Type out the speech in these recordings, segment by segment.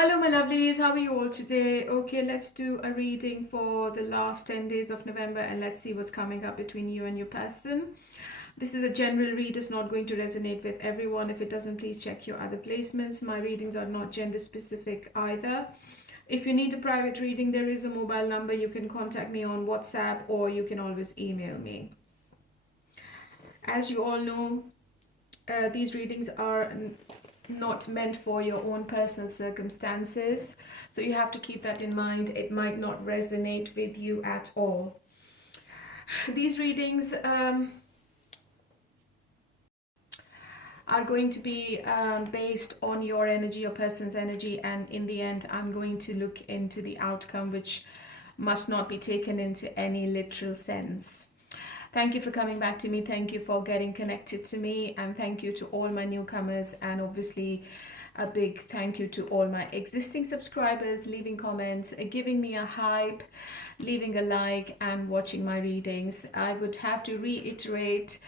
Hello, my lovelies. How are you all today? Okay, let's do a reading for the last 10 days of November and let's see what's coming up between you and your person. This is a general read, it's not going to resonate with everyone. If it doesn't, please check your other placements. My readings are not gender specific either. If you need a private reading, there is a mobile number. You can contact me on WhatsApp or you can always email me. As you all know, these readings are not meant for your own personal circumstances, so you have to keep that in mind. It might not resonate with you at all. These readings are going to be based on your energy, your person's energy, and in the end I'm going to look into the outcome, which must not be taken into any literal sense. Thank you for coming back to me. Thank you for getting connected to me. And thank you to all my newcomers. And obviously, a big thank you to all my existing subscribers, leaving comments, giving me a hype, leaving a like, and watching my readings. I would have to reiterate,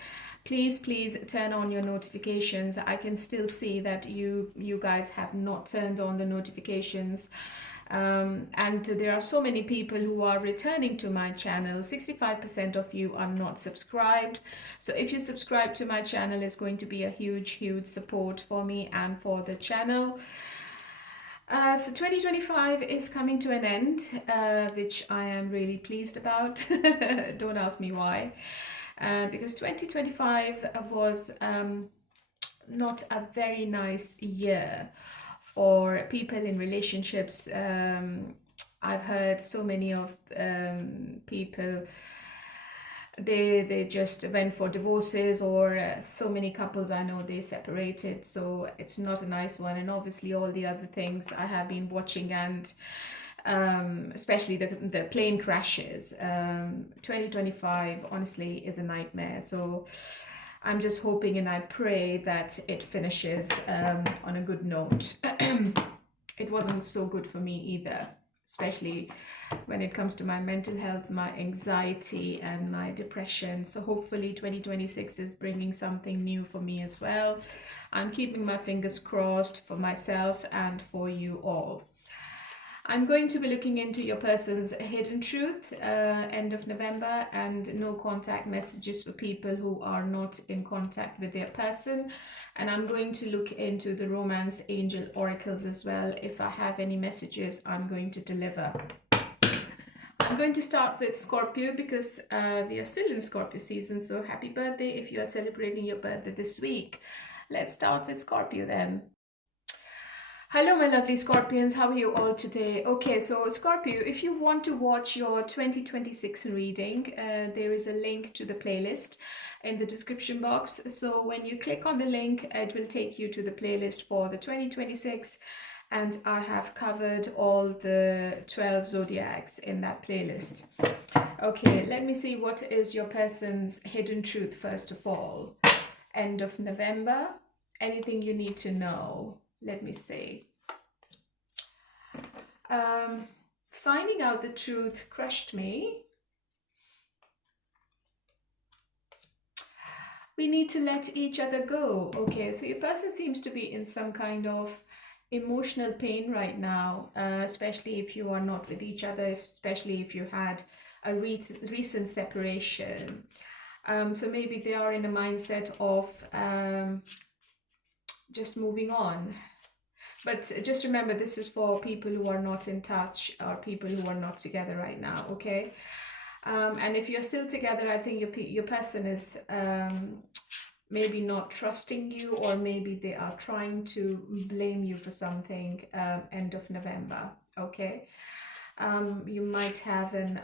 please turn on your notifications. I can still see that you guys have not turned on the notifications. And there are so many people who are returning to my channel. 65% of you are not subscribed. So if you subscribe to my channel, it's going to be a huge support for me and for the channel. So 2025 is coming to an end, which I am really pleased about. Don't ask me why. Because 2025 was not a very nice year for people in relationships. I've heard so many of people, they just went for divorces, or so many couples I know, they separated, so it's not a nice one. And obviously all the other things I have been watching, and especially the plane crashes. 2025 honestly is a nightmare. So I'm just hoping and I pray that it finishes on a good note. It wasn't so good for me either, especially when it comes to my mental health, my anxiety, and my depression. So hopefully 2026 is bringing something new for me as well. I'm keeping my fingers crossed for myself and for you all. I'm going to be looking into your person's hidden truth, end of November, and no contact messages for people who are not in contact with their person. And I'm going to look into the romance angel oracles as well. If I have any messages, I'm going to deliver. I'm going to start with Scorpio because we are still in Scorpio season. So happy birthday if you are celebrating your birthday this week. Let's start with Scorpio then. Hello, my lovely Scorpions. How are you all today? Okay, so Scorpio, if you want to watch your 2026 reading, there is a link to the playlist in the description box. So when you click on the link, it will take you to the playlist for the 2026. And I have covered all the 12 zodiacs in that playlist. Okay, let me see what is your person's hidden truth first of all. End of November. Anything you need to know. Let me see. Finding out the truth crushed me. We need to let each other go. Okay, so your person seems to be in some kind of emotional pain right now, especially if you are not with each other, especially if you had a recent separation. So maybe they are in a mindset of just moving on. But just remember, this is for people who are not in touch or people who are not together right now, okay? And if you're still together, I think your person is maybe not trusting you, or maybe they are trying to blame you for something. End of November, okay? You might have an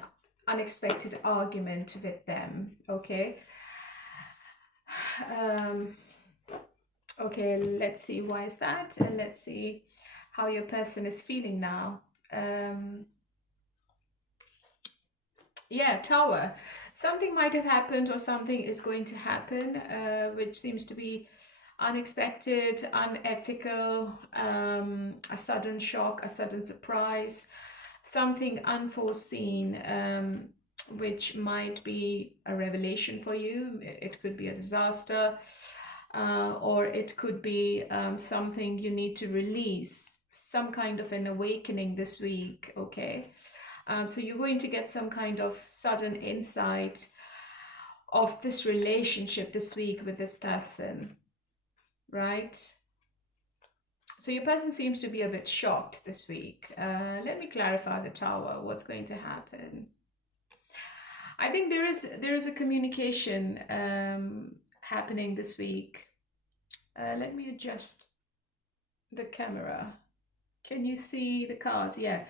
unexpected argument with them, okay? Okay, let's see why is that, and let's see how your person is feeling now. Yeah, Tower. Something might have happened or something is going to happen, which seems to be unexpected, unethical, a sudden shock, a sudden surprise, something unforeseen, which might be a revelation for you. It could be a disaster. Or it could be something you need to release, some kind of an awakening this week, okay? So you're going to get some kind of sudden insight of this relationship this week with this person, right? So your person seems to be a bit shocked this week. Let me clarify the Tower. What's going to happen? I think there is a communication happening this week. Let me adjust the camera. Can you see the cards? Yeah.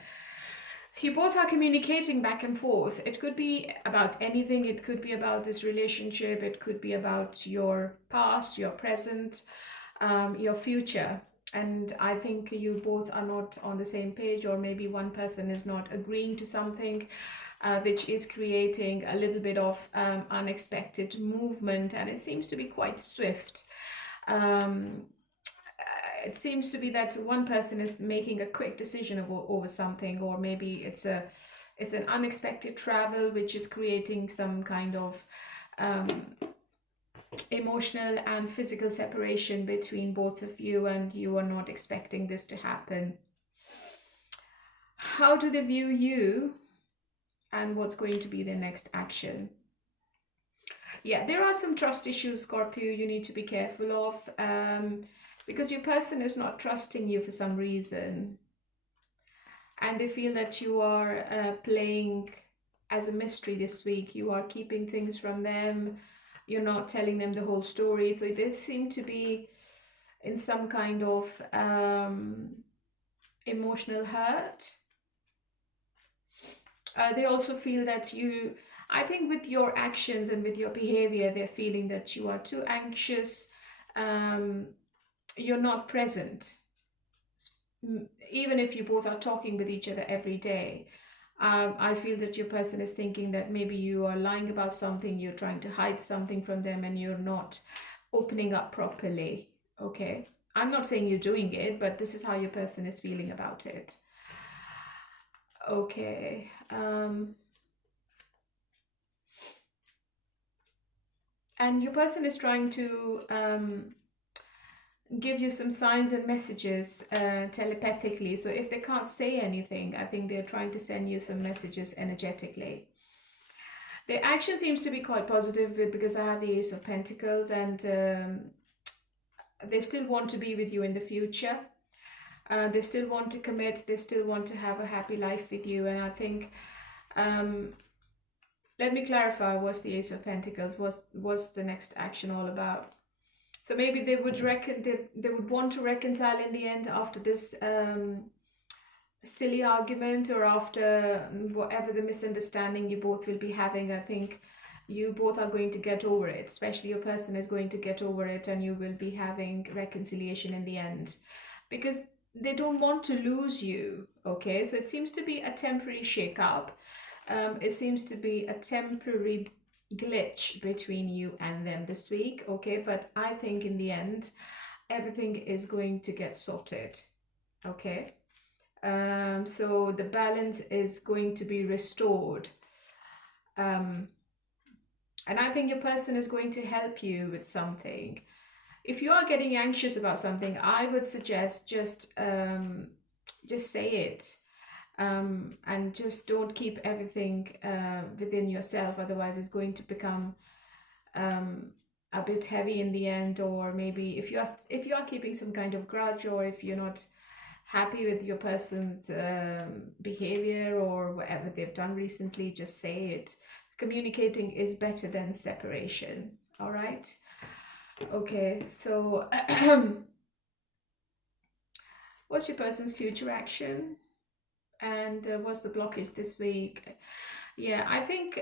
You both are communicating back and forth. It could be about anything. It could be about this relationship. It could be about your past, your present, your future. And I think you both are not on the same page, or maybe one person is not agreeing to something, which is creating a little bit of unexpected movement, and it seems to be quite swift. It seems to be that one person is making a quick decision over something, or maybe it's an unexpected travel which is creating some kind of emotional and physical separation between both of you, and you are not expecting this to happen. How do they view you, and what's going to be their next action? Yeah, there are some trust issues, Scorpio, you need to be careful of, because your person is not trusting you for some reason, and they feel that you are playing as a mystery this week. You are keeping things from them. You're not telling them the whole story. So they seem to be in some kind of emotional hurt. They also feel that I think with your actions and with your behavior, they're feeling that you are too anxious. You're not present. Even if you both are talking with each other every day. I feel that your person is thinking that maybe you are lying about something, you're trying to hide something from them, and you're not opening up properly, okay? I'm not saying you're doing it, but this is how your person is feeling about it. Okay. And your person is trying to give you some signs and messages telepathically. So if they can't say anything, I think they're trying to send you some messages energetically. The action seems to be quite positive because I have the Ace of Pentacles, and they still want to be with you in the future. They still want to commit. They still want to have a happy life with you. And I think, let me clarify, what's the Ace of Pentacles? What's the next action all about? So maybe they would they would want to reconcile in the end after this silly argument, or after whatever the misunderstanding you both will be having. I think you both are going to get over it, especially your person is going to get over it, and you will be having reconciliation in the end, because they don't want to lose you, okay? So it seems to be a temporary shake-up. It seems to be a temporary glitch between you and them this week, okay? But I think in the end everything is going to get sorted, okay? So the balance is going to be restored, and I think your person is going to help you with something. If you are getting anxious about something, I would suggest just say it. And just don't keep everything within yourself, otherwise it's going to become a bit heavy in the end. Or maybe if you are keeping some kind of grudge, or if you're not happy with your person's behavior or whatever they've done recently, just say it. Communicating is better than separation. All right, okay, so what's your person's future action? And what's the blockage this week? Yeah, I think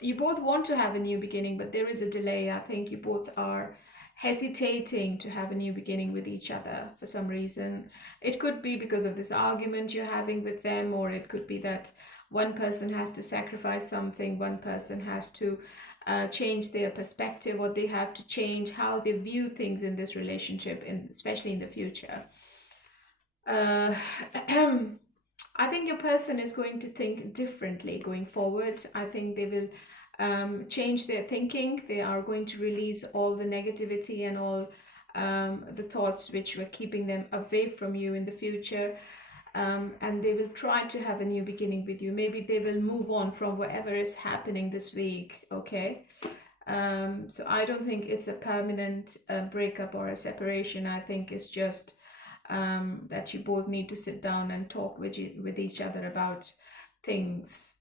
you both want to have a new beginning, but there is a delay. I think you both are hesitating to have a new beginning with each other for some reason. It could be because of this argument you're having with them, or it could be that one person has to sacrifice something, one person has to change their perspective, or they have to change how they view things in this relationship, especially in the future. I think your person is going to think differently going forward. I think they will change their thinking. They are going to release all the negativity and all the thoughts which were keeping them away from you in the future. And they will try to have a new beginning with you. Maybe they will move on from whatever is happening this week, okay? So I don't think it's a permanent breakup or a separation. I think it's just that you both need to sit down and talk with each other about things.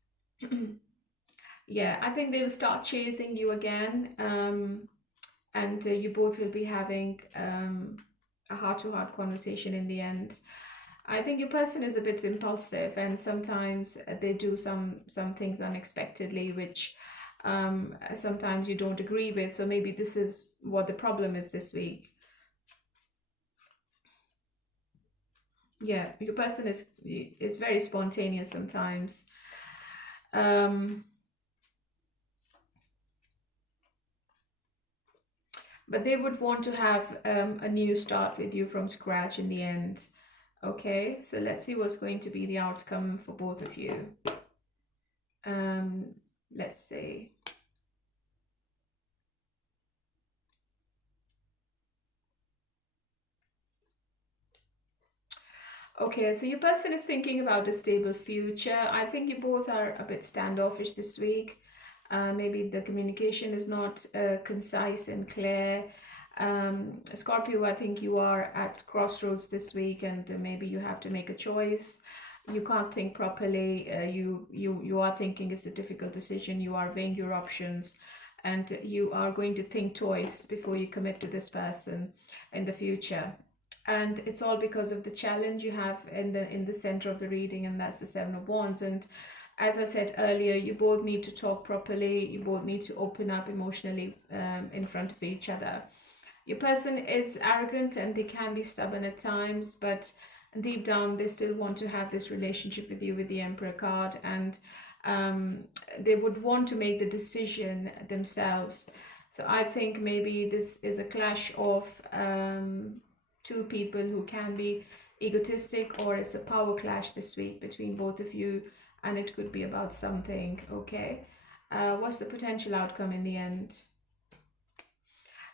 Yeah, I think they will start chasing you again, and you both will be having a heart-to-heart conversation in the end. I think your person is a bit impulsive, and sometimes they do some things unexpectedly, which sometimes you don't agree with. So maybe this is what the problem is this week. Yeah, your person is very spontaneous sometimes. But they would want to have a new start with you from scratch in the end. Okay, so let's see what's going to be the outcome for both of you. Let's see. Okay, so your person is thinking about a stable future. I think you both are a bit standoffish this week. Maybe the communication is not concise and clear. Scorpio, I think you are at crossroads this week, and maybe you have to make a choice. You can't think properly. You are thinking it's a difficult decision. You are weighing your options, and you are going to think twice before you commit to this person in the future. And it's all because of the challenge you have in the center of the reading, and that's the Seven of Wands. And as I said earlier, you both need to talk properly. You both need to open up emotionally in front of each other. Your person is arrogant and they can be stubborn at times, but deep down they still want to have this relationship with you with the Emperor card, and they would want to make the decision themselves. So I think maybe this is a clash of two people who can be egotistic, or it's a power clash this week between both of you, and it could be about something, okay? What's the potential outcome in the end?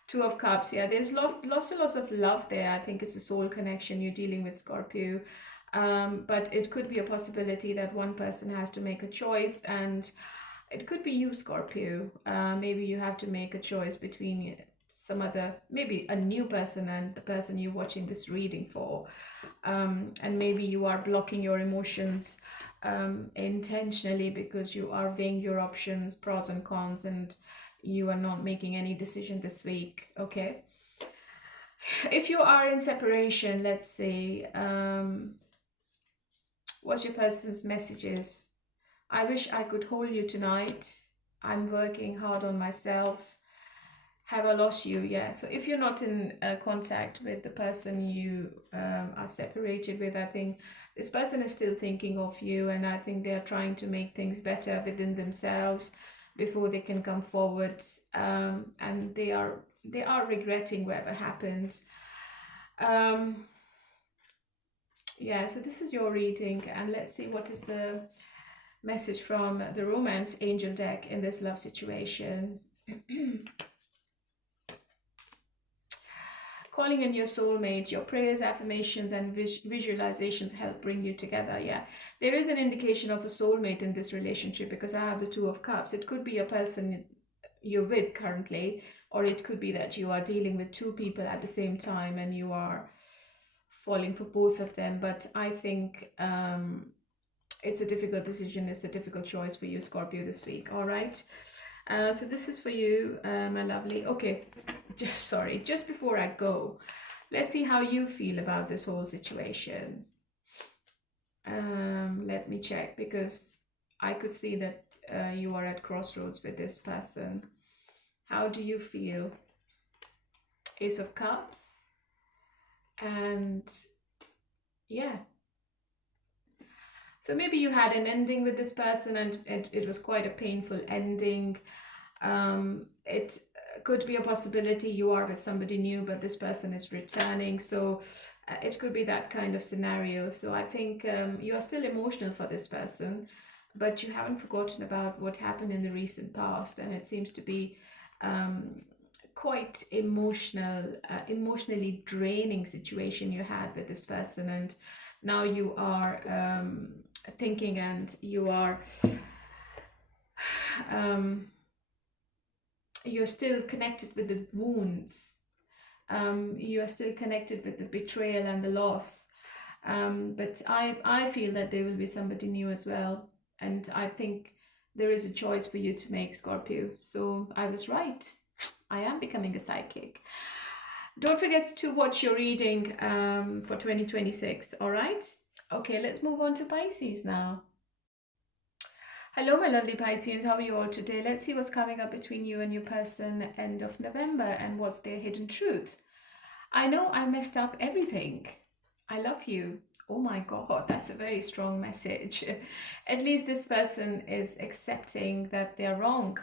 Two of Cups, yeah, there's lots of love there. I think it's a soul connection you're dealing with, Scorpio. But it could be a possibility that one person has to make a choice, and it could be you, Scorpio. Maybe you have to make a choice between some other, maybe a new person and the person you're watching this reading for. And maybe you are blocking your emotions intentionally because you are weighing your options, pros and cons, and you are not making any decision this week, okay? If you are in separation, let's say, what's your person's messages? I wish I could hold you tonight. I'm working hard on myself. Have I lost you? Yeah. So if you're not in contact with the person you are separated with, I think this person is still thinking of you, and I think they're trying to make things better within themselves before they can come forward, and they are regretting whatever happened. Yeah, so this is your reading, and let's see what is the message from the Romance Angel deck in this love situation. Calling in your soulmate, your prayers, affirmations, and visualizations help bring you together. Yeah, there is an indication of a soulmate in this relationship because I have the Two of Cups. It could be a person you're with currently, or it could be that you are dealing with two people at the same time and you are falling for both of them. But I think it's a difficult decision. It's a difficult choice for you, Scorpio, this week. All right. So this is for you, my lovely. Okay, just before I go, let's see how you feel about this whole situation. Let me check, because I could see that you are at crossroads with this person. How do you feel? Ace of Cups, and yeah. So maybe you had an ending with this person, and it was quite a painful ending. It could be a possibility you are with somebody new, but this person is returning. So it could be that kind of scenario. So I think you are still emotional for this person, but you haven't forgotten about what happened in the recent past. And it seems to be quite emotionally draining situation you had with this person, and now you are thinking, and you are you're still connected with the wounds. You are still connected with the betrayal and the loss. But I feel that there will be somebody new as well. And I think there is a choice for you to make, Scorpio. So I was right. I am becoming a psychic. Don't forget to watch your reading for 2026. All right? Okay, let's move on to Pisces now. Hello, my lovely Pisceans. How are you all today? Let's see what's coming up between you and your person end of November, and what's their hidden truth. I know I messed up everything. I love you. Oh my God, that's a very strong message. At least this person is accepting that they're wrong.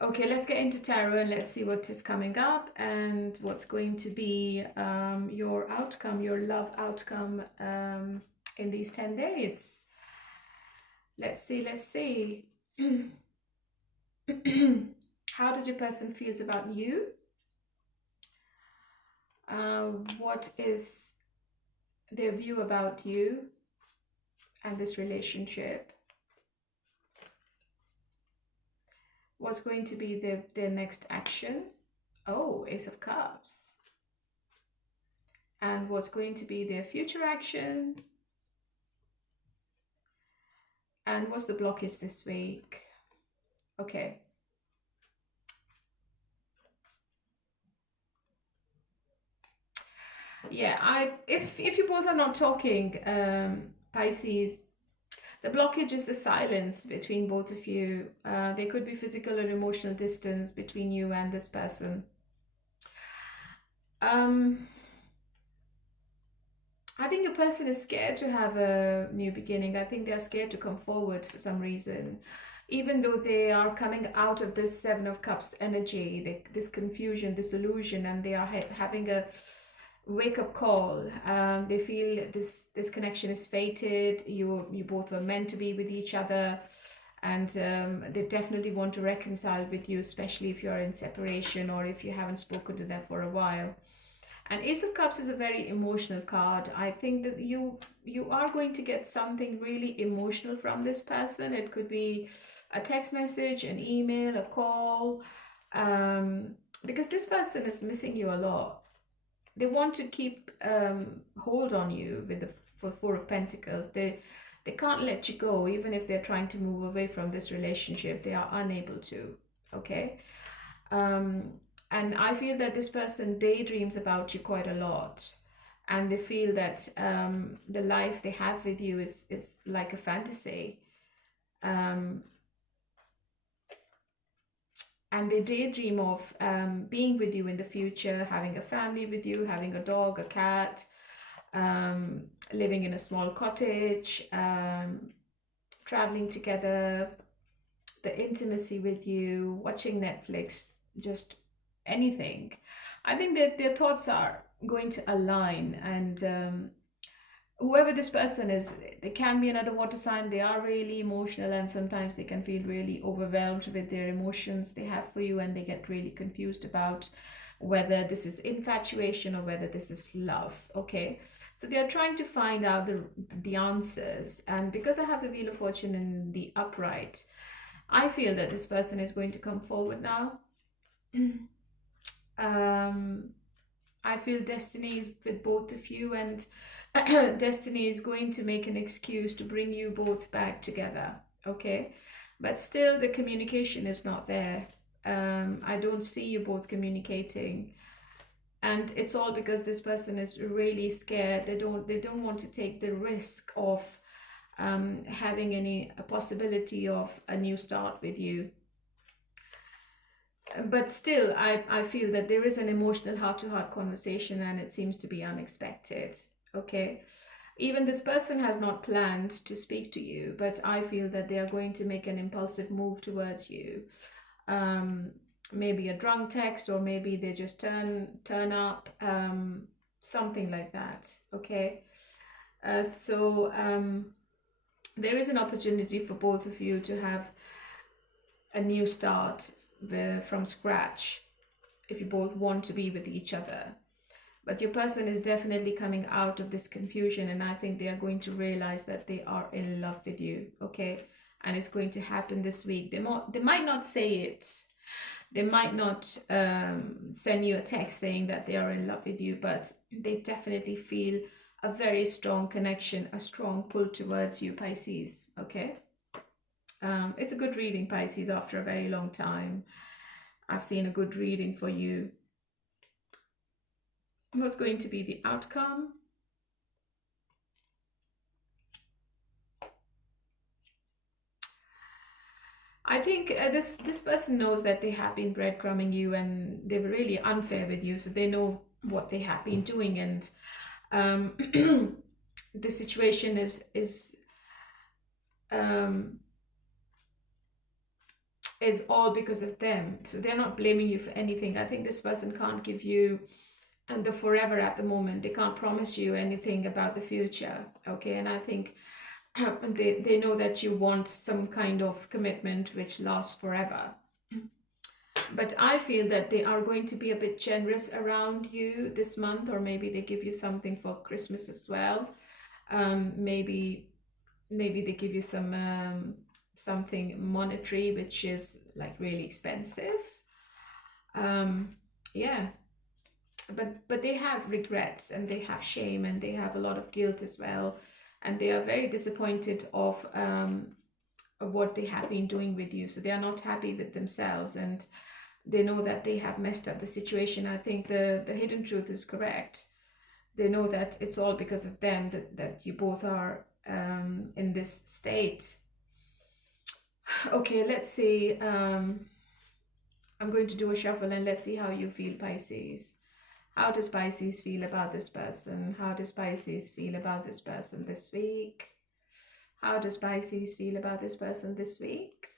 Okay, let's get into tarot and let's see what is coming up and what's going to be your outcome, your love outcome in these 10 days. Let's see. How does your person feels about you? What is their view about you and this relationship? What's going to be their next action? Oh, Ace of Cups. And what's going to be their future action? And what's the blockage this week? Okay. Yeah, if you both are not talking, Pisces, the blockage is the silence between both of you. There could be physical or emotional distance between you and this person. I think your person is scared to have a new beginning. I think they're scared to come forward for some reason. Even though they are coming out of this Seven of Cups energy, this confusion, this illusion, and they are having a wake-up call. They feel this connection is fated. You both were meant to be with each other, and they definitely want to reconcile with you, especially if you're in separation or if you haven't spoken to them for a while. And Ace of Cups is a very emotional card. I think that you are going to get something really emotional from this person. It could be a text message, an email, a call, because this person is missing you a lot. They want to keep hold on you with the Four of Pentacles. They can't let you go, even if they're trying to move away from this relationship. They are unable to. Okay. And I feel that this person daydreams about you quite a lot, and they feel that the life they have with you is like a fantasy. And they daydream of being with you in the future, having a family with you, having a dog, a cat, living in a small cottage, traveling together, the intimacy with you, watching Netflix, just anything. I think that their thoughts are going to align, and whoever this person is, they can be another water sign. They are really emotional, and sometimes they can feel really overwhelmed with their emotions they have for you, and they get really confused about whether this is infatuation or whether this is love. Okay, so they are trying to find out the answers, and because I have the Wheel of Fortune in the upright, I feel that this person is going to come forward now. I feel destiny is with both of you, and destiny is going to make an excuse to bring you both back together. Okay, but still the communication is not there. I don't see you both communicating, and it's all because this person is really scared. They don't want to take the risk of having a possibility of a new start with you. But still, I feel that there is an emotional heart-to-heart conversation, and it seems to be unexpected. Okay, even this person has not planned to speak to you, but I feel that they are going to make an impulsive move towards you. Maybe a drunk text, or maybe they just turn up, something like that. Okay, so there is an opportunity for both of you to have a new start from scratch if you both want to be with each other. But your person is definitely coming out of this confusion, and I think they are going to realize that they are in love with you, okay? And it's going to happen this week. They might not say it. They might not send you a text saying that they are in love with you, but they definitely feel a very strong connection, a strong pull towards you, Pisces, okay? It's a good reading, Pisces, after a very long time. I've seen a good reading for you. What's going to be the outcome? I think this person knows that they have been breadcrumbing you and they were really unfair with you, so they know what they have been doing, and the situation is all because of them. So they're not blaming you for anything. I think this person can't give you and the forever at the moment. They can't promise you anything about the future, okay? And I think they know that you want some kind of commitment which lasts forever. But I feel that they are going to be a bit generous around you this month, or maybe they give you something for Christmas as well. Maybe they give you some something monetary which is like really expensive. Yeah. But they have regrets and they have shame and they have a lot of guilt as well, and they are very disappointed of what they have been doing with you. So they are not happy with themselves, and they know that they have messed up the situation. I think the hidden truth is correct. They know that it's all because of them that you both are in this state. Okay, let's see. I'm going to do a shuffle and let's see how you feel, Pisces. How does Pisces feel about this person? How does Pisces feel about this person this week? How does Pisces feel about this person this week?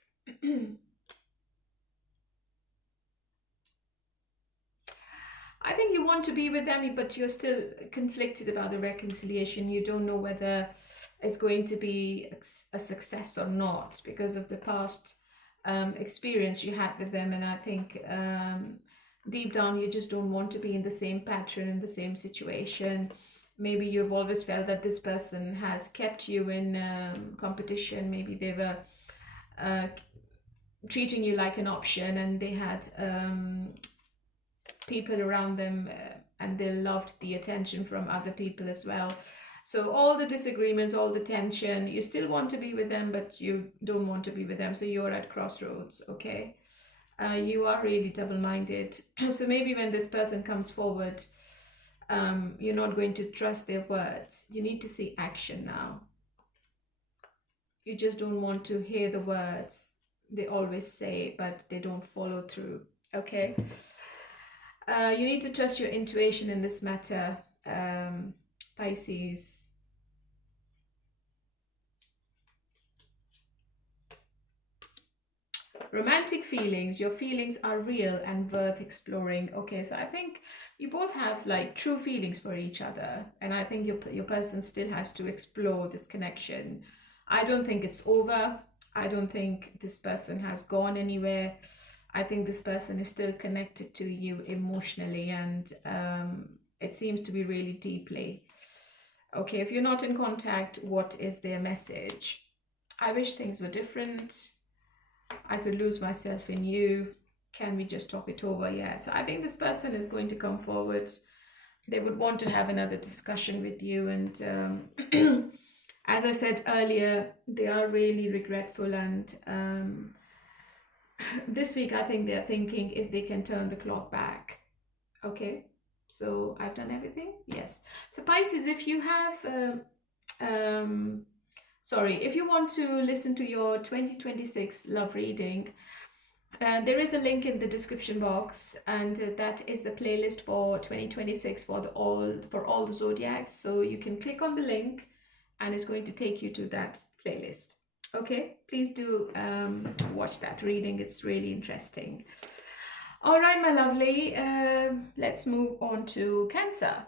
I think you want to be with them, but you're still conflicted about the reconciliation. You don't know whether it's going to be a success or not because of the past experience you had with them. And I think deep down, you just don't want to be in the same pattern, in the same situation. Maybe you've always felt that this person has kept you in competition. Maybe they were treating you like an option, and they had people around them and they loved the attention from other people as well. So all the disagreements, all the tension, you still want to be with them, but you don't want to be with them. So you're at crossroads, okay? You are really double-minded. So maybe when this person comes forward, you're not going to trust their words. You need to see action now. You just don't want to hear the words they always say, but they don't follow through, okay? You need to trust your intuition in this matter, Pisces. Romantic feelings. Your feelings are real and worth exploring. Okay, so I think you both have like true feelings for each other, and I think your person still has to explore this connection. I don't think it's over. I don't think this person has gone anywhere. I think this person is still connected to you emotionally, and it seems to be really deeply. Okay, if you're not in contact, what is their message? I wish things were different. I could lose myself in you. Can we just talk it over? Yeah, so I think this person is going to come forward. They would want to have another discussion with you, and as I said earlier, they are really regretful, and this week I think they're thinking if they can turn the clock back. Okay, so I've done everything. Yes. So Pisces, if you have if you want to listen to your 2026 love reading, there is a link in the description box, and that is the playlist for 2026 for all the zodiacs. So you can click on the link and it's going to take you to that playlist. Okay, please do watch that reading. It's really interesting. All right, my lovely, let's move on to Cancer.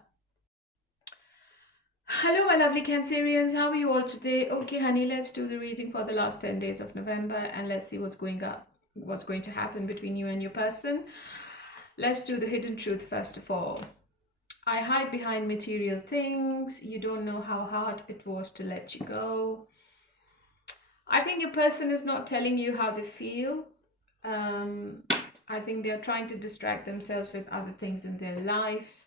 Hello, my lovely Cancerians. How are you all today? Okay, honey, let's do the reading for the last 10 days of November, and let's see what's going what's going to happen between you and your person. Let's do the hidden truth first of all. I hide behind material things. You don't know how hard it was to let you go. I think your person is not telling you how they feel. I think they're trying to distract themselves with other things in their life.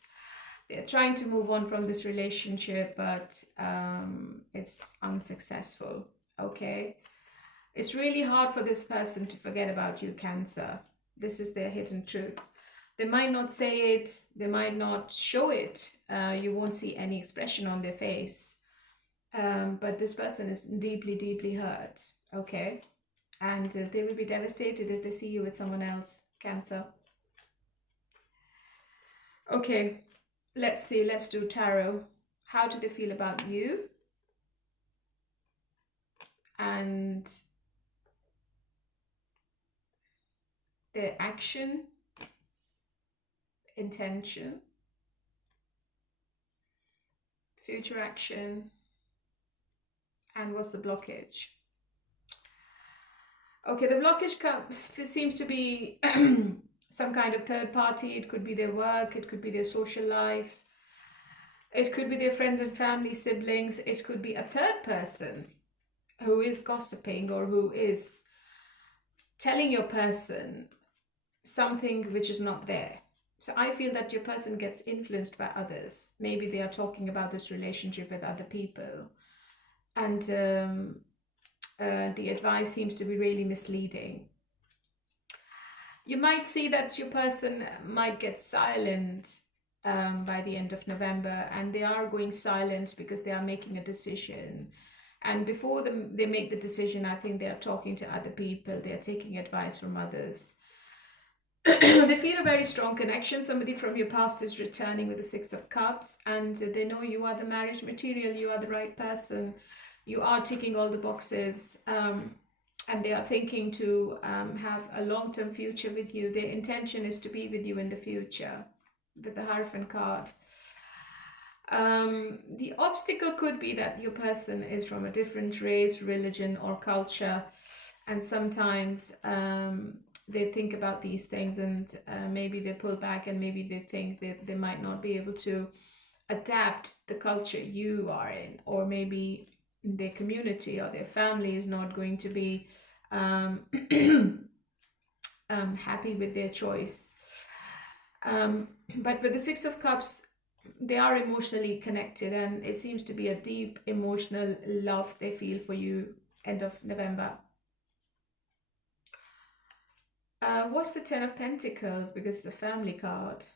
They're trying to move on from this relationship, but it's unsuccessful, okay? It's really hard for this person to forget about you, Cancer. This is their hidden truth. They might not say it, they might not show it. You won't see any expression on their face. But this person is deeply, deeply hurt, okay? And they will be devastated if they see you with someone else, Cancer. Okay, let's see, let's do tarot. How do they feel about you? And their action, intention, future action, and what's the blockage? Okay, the blockage seems to be some kind of third party. It could be their work, it could be their social life, it could be their friends and family, siblings, it could be a third person who is gossiping or who is telling your person something which is not there. So I feel that your person gets influenced by others. Maybe they are talking about this relationship with other people. And the advice seems to be really misleading. You might see that your person might get silent by the end of November, and they are going silent because they are making a decision. And before they make the decision, I think they are talking to other people. They are taking advice from others. They feel a very strong connection. Somebody from your past is returning with the Six of Cups, and they know you are the marriage material. You are the right person. You are ticking all the boxes, and they are thinking to have a long-term future with you. Their intention is to be with you in the future, with the Hierophant card. The obstacle could be that your person is from a different race, religion, or culture, and sometimes they think about these things, and maybe they pull back, and maybe they think that they might not be able to adapt the culture you are in, or maybe their community or their family is not going to be happy with their choice. But with the Six of Cups, they are emotionally connected, and it seems to be a deep emotional love they feel for you end of November. What's the Ten of Pentacles? Because it's a family card.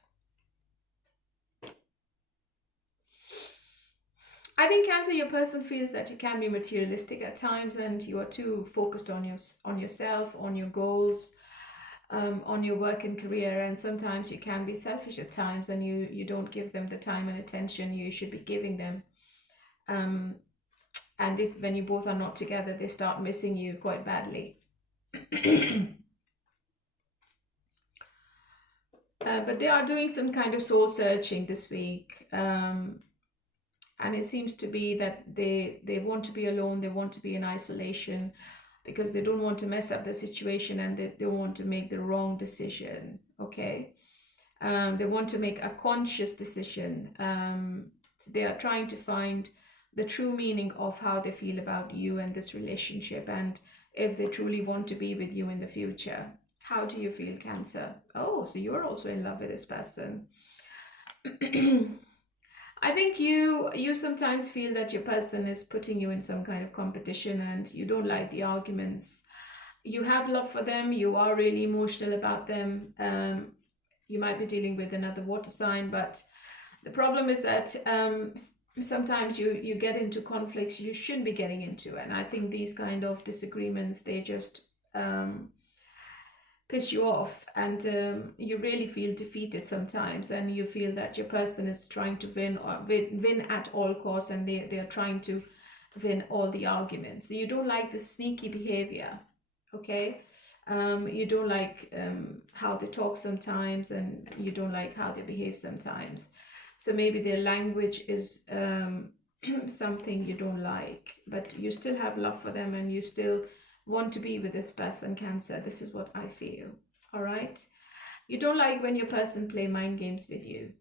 I think, Cancer, your person feels that you can be materialistic at times, and you are too focused on yourself, on your goals, on your work and career, and sometimes you can be selfish at times, and you don't give them the time and attention you should be giving them. And when you both are not together, they start missing you quite badly. But they are doing some kind of soul searching this week. And it seems to be that they want to be alone, they want to be in isolation, because they don't want to mess up the situation, and they don't want to make the wrong decision, okay? They want to make a conscious decision. So they are trying to find the true meaning of how they feel about you and this relationship, and if they truly want to be with you in the future. How do you feel, Cancer? Oh, so you're also in love with this person. I think you sometimes feel that your person is putting you in some kind of competition, and you don't like the arguments. You have love for them. You are really emotional about them. You might be dealing with another water sign, but the problem is that sometimes you get into conflicts you shouldn't be getting into. And I think these kind of disagreements, they just piss you off, and you really feel defeated sometimes, and you feel that your person is trying to win at all costs, and they are trying to win all the arguments. So you don't like the sneaky behavior, okay? You don't like how they talk sometimes, and you don't like how they behave sometimes. So maybe their language is something you don't like, but you still have love for them, and you still want to be with this person, Cancer. This is what I feel. All right. You don't like when your person play mind games with you.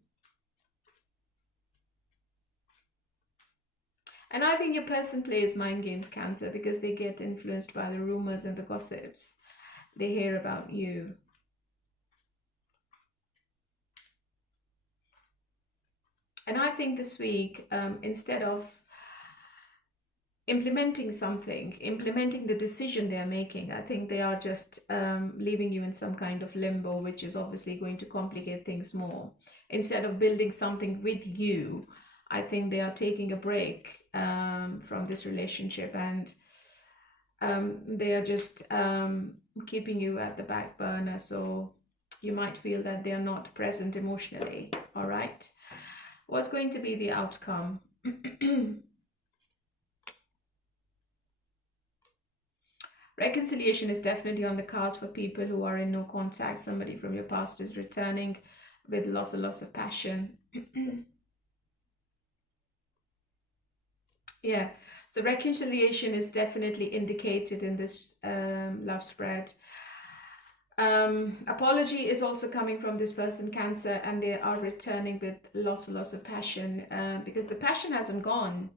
And I think your person plays mind games, Cancer, because they get influenced by the rumors and the gossips they hear about you. And I think this week, instead of implementing the decision they are making, I think they are just leaving you in some kind of limbo, which is obviously going to complicate things more. Instead of building something with you, I think they are taking a break from this relationship, and they are just keeping you at the back burner. So you might feel that they are not present emotionally. All right. What's going to be the outcome? Reconciliation is definitely on the cards for people who are in no contact. Somebody from your past is returning with lots of passion. Yeah, so reconciliation is definitely indicated in this love spread. Apology is also coming from this person, Cancer, and they are returning with lots of passion, because the passion hasn't gone.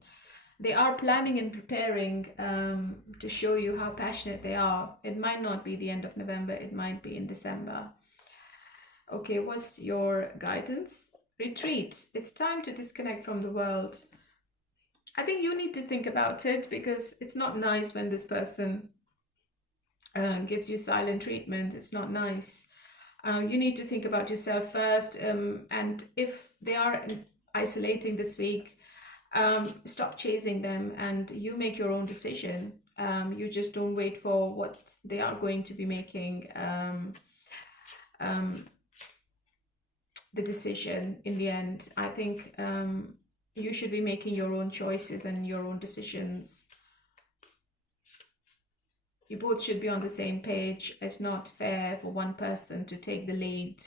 They are planning and preparing to show you how passionate they are. It might not be the end of November, it might be in December. Okay, what's your guidance? Retreat. It's time to disconnect from the world. I think you need to think about it, because it's not nice when this person gives you silent treatment. It's not nice. You need to think about yourself first, and if they are isolating this week, stop chasing them and you make your own decision. You just don't wait for what they are going to be making the decision in the end. I think you should be making your own choices and your own decisions. You both should be on the same page. It's not fair for one person to take the lead.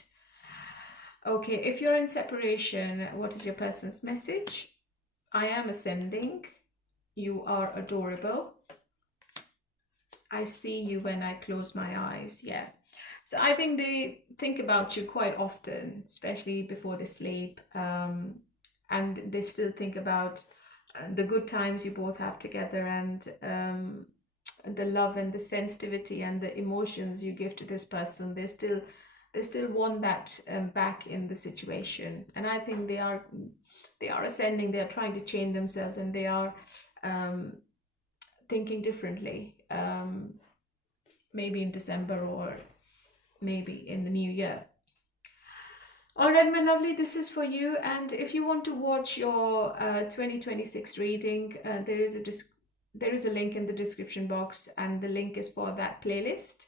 Okay, if you're in separation, what is your person's message? I am ascending. You are adorable. I see you when I close my eyes. Yeah. So I think they think about you quite often, especially before they sleep. And they still think about the good times you both have together, and the love and the sensitivity and the emotions you give to this person. They still want that back in the situation. And I think they are ascending. They are trying to change themselves, and they are thinking differently. Maybe in December, or maybe in the new year. All right, my lovely, this is for you. And if you want to watch your 2026 reading, there is a link in the description box, and the link is for that playlist.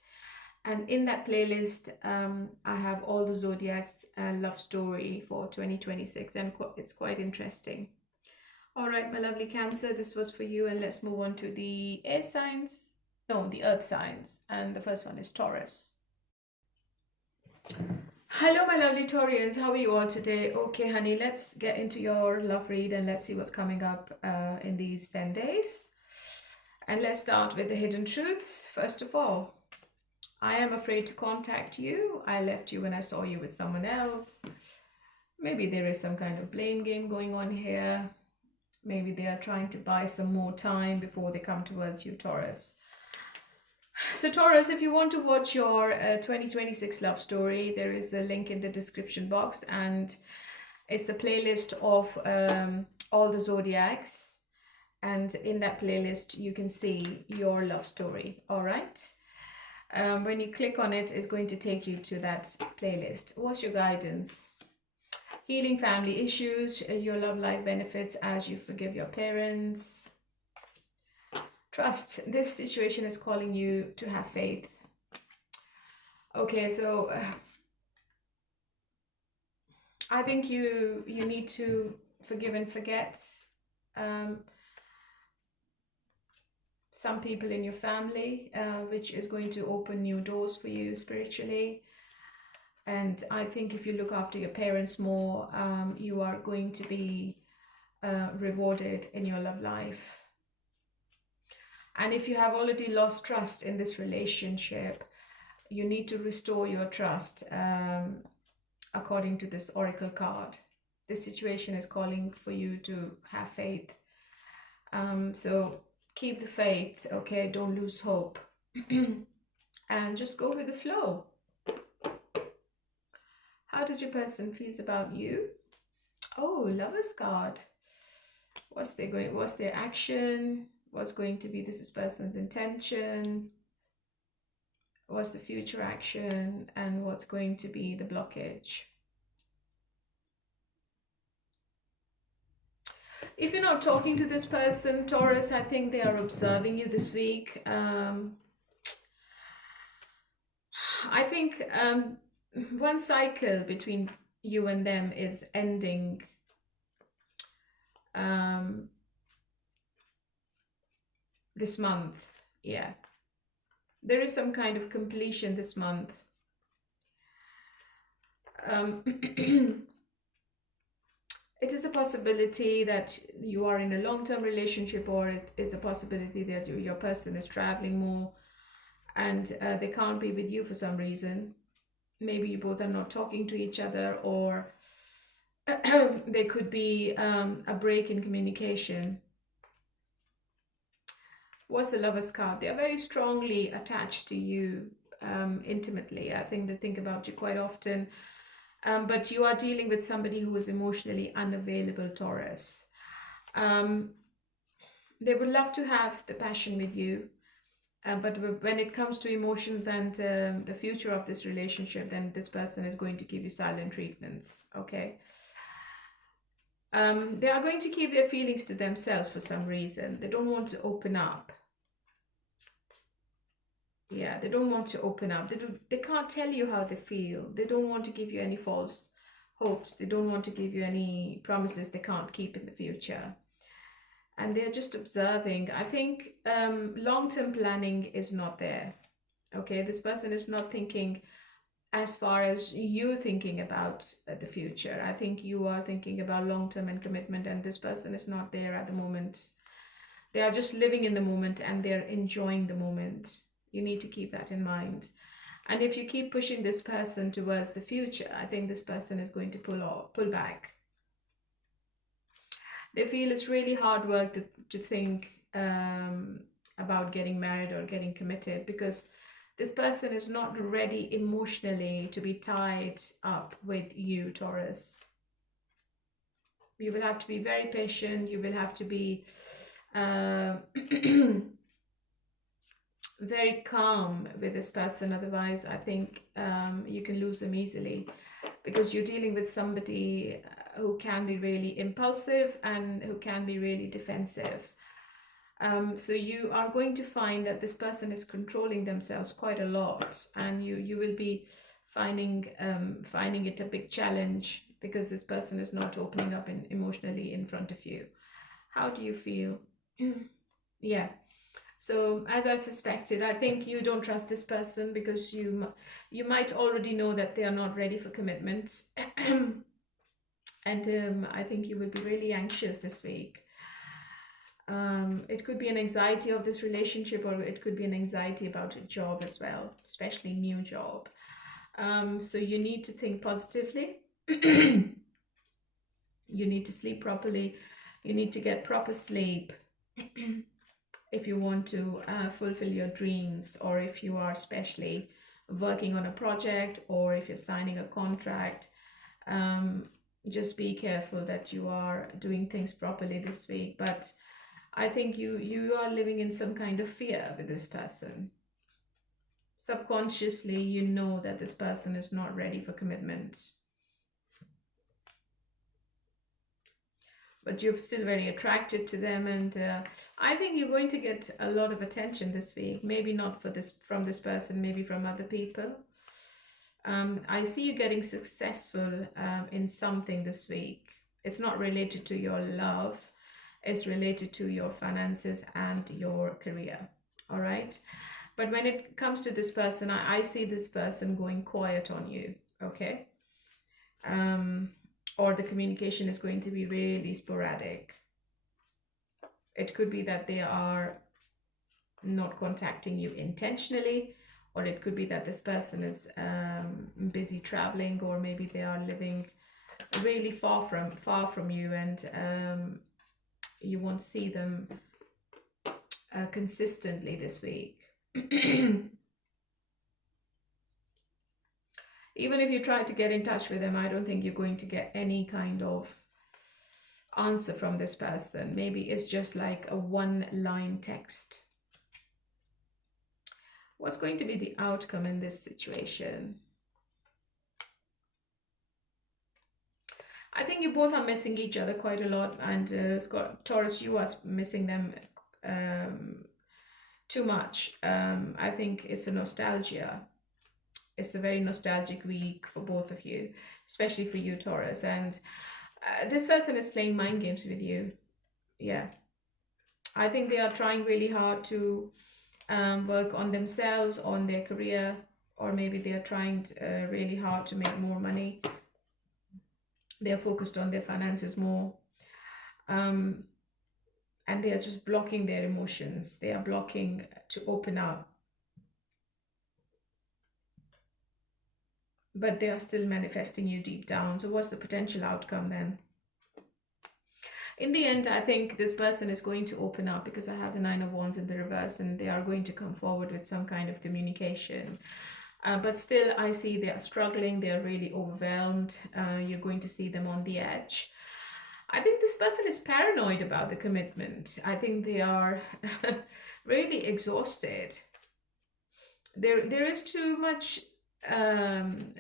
And in that playlist, I have all the zodiacs love story for 2026, and it's quite interesting. All right, my lovely Cancer, this was for you. And let's move on to the air signs. No, the earth signs. And the first one is Taurus. Hello, my lovely Taurians. How are you all today? Okay, honey, let's get into your love read, and let's see what's coming up in these 10 days. And let's start with the hidden truths. First of all, I am afraid to contact you. I left you when I saw you with someone else. Maybe there is some kind of blame game going on here. Maybe they are trying to buy some more time before they come towards you, Taurus. So Taurus, if you want to watch your 2026 love story, there is a link in the description box, and it's the playlist of all the zodiacs. And in that playlist, you can see your love story. All right. When you click on it, it's going to take you to that playlist. What's your guidance? Healing family issues, your love life benefits as you forgive your parents. Trust, this situation is calling you to have faith. Okay, so I think you need to forgive and forget some people in your family, which is going to open new doors for you spiritually. And I think if you look after your parents more, you are going to be rewarded in your love life. And if you have already lost trust in this relationship, you need to restore your trust, according to this oracle card. This situation is calling for you to have faith. So keep the faith, okay? Don't lose hope. And just go with the flow. How does your person feels about you? Oh, Lover's card. What's their action? What's going to be this person's intention? What's the future action? And what's going to be the blockage? If you're not talking to this person, Taurus, I think they are observing you this week. I think one cycle between you and them is ending this month. Yeah, there is some kind of completion this month. It is a possibility that you are in a long-term relationship, or it is a possibility that your person is traveling more and they can't be with you for some reason. Maybe you both are not talking to each other, or there could be a break in communication. What's the Lover's card? They are very strongly attached to you, intimately. I think they think about you quite often. But you are dealing with somebody who is emotionally unavailable, Taurus. They would love to have the passion with you, but when it comes to emotions and the future of this relationship, then this person is going to give you silent treatments, okay? They are going to keep their feelings to themselves for some reason. They don't want to open up. Yeah, they don't want to open up. They can't tell you how they feel. They don't want to give you any false hopes. They don't want to give you any promises they can't keep in the future. And they're just observing. I think long-term planning is not there. Okay, this person is not thinking as far as you're thinking about the future. I think you are thinking about long-term and commitment, and this person is not there at the moment. They are just living in the moment and they're enjoying the moment. You need to keep that in mind. And if you keep pushing this person towards the future, I think this person is going to pull back. They feel it's really hard work to think about getting married or getting committed, because this person is not ready emotionally to be tied up with you, Taurus. You will have to be very patient. You will have to be very calm with this person. Otherwise, I think you can lose them easily, because you're dealing with somebody who can be really impulsive and who can be really defensive. So you are going to find that this person is controlling themselves quite a lot, and you will be finding it a big challenge, because this person is not opening up emotionally in front of you. How do you feel? Yeah. So as I suspected, I think you don't trust this person, because you might already know that they are not ready for commitments. And I think you will be really anxious this week. It could be an anxiety of this relationship, or it could be an anxiety about a job as well, especially new job. So you need to think positively. You need to sleep properly. You need to get proper sleep. If you want to fulfill your dreams, or if you are especially working on a project, or if you're signing a contract, just be careful that you are doing things properly this week. But I think you are living in some kind of fear with this person. Subconsciously, you know that this person is not ready for commitments. But you're still very attracted to them, and I think you're going to get a lot of attention this week. Maybe not from this person, maybe from other people. I see you getting successful in something this week. It's not related to your love. It's related to your finances and your career. All right. But when it comes to this person, I see this person going quiet on you. Okay. Or the communication is going to be really sporadic. It could be that they are not contacting you intentionally, or it could be that this person is busy traveling, or maybe they are living really far from you, and you won't see them consistently this week. Even if you try to get in touch with them, I don't think you're going to get any kind of answer from this person. Maybe it's just like a one-line text. What's going to be the outcome in this situation? I think you both are missing each other quite a lot, and Taurus, you are missing them too much. I think it's a nostalgia. It's a very nostalgic week for both of you, especially for you, Taurus. And this person is playing mind games with you. Yeah. I think they are trying really hard to work on themselves, on their career, or maybe they are trying really hard to make more money. They're focused on their finances more. And they are just blocking their emotions. They are blocking to open up. But they are still manifesting you deep down. So what's the potential outcome then? In the end, I think this person is going to open up, because I have the Nine of Wands in the reverse, and they are going to come forward with some kind of communication. But still, I see they are struggling. They are really overwhelmed. You're going to see them on the edge. I think this person is paranoid about the commitment. I think they are really exhausted. There is too much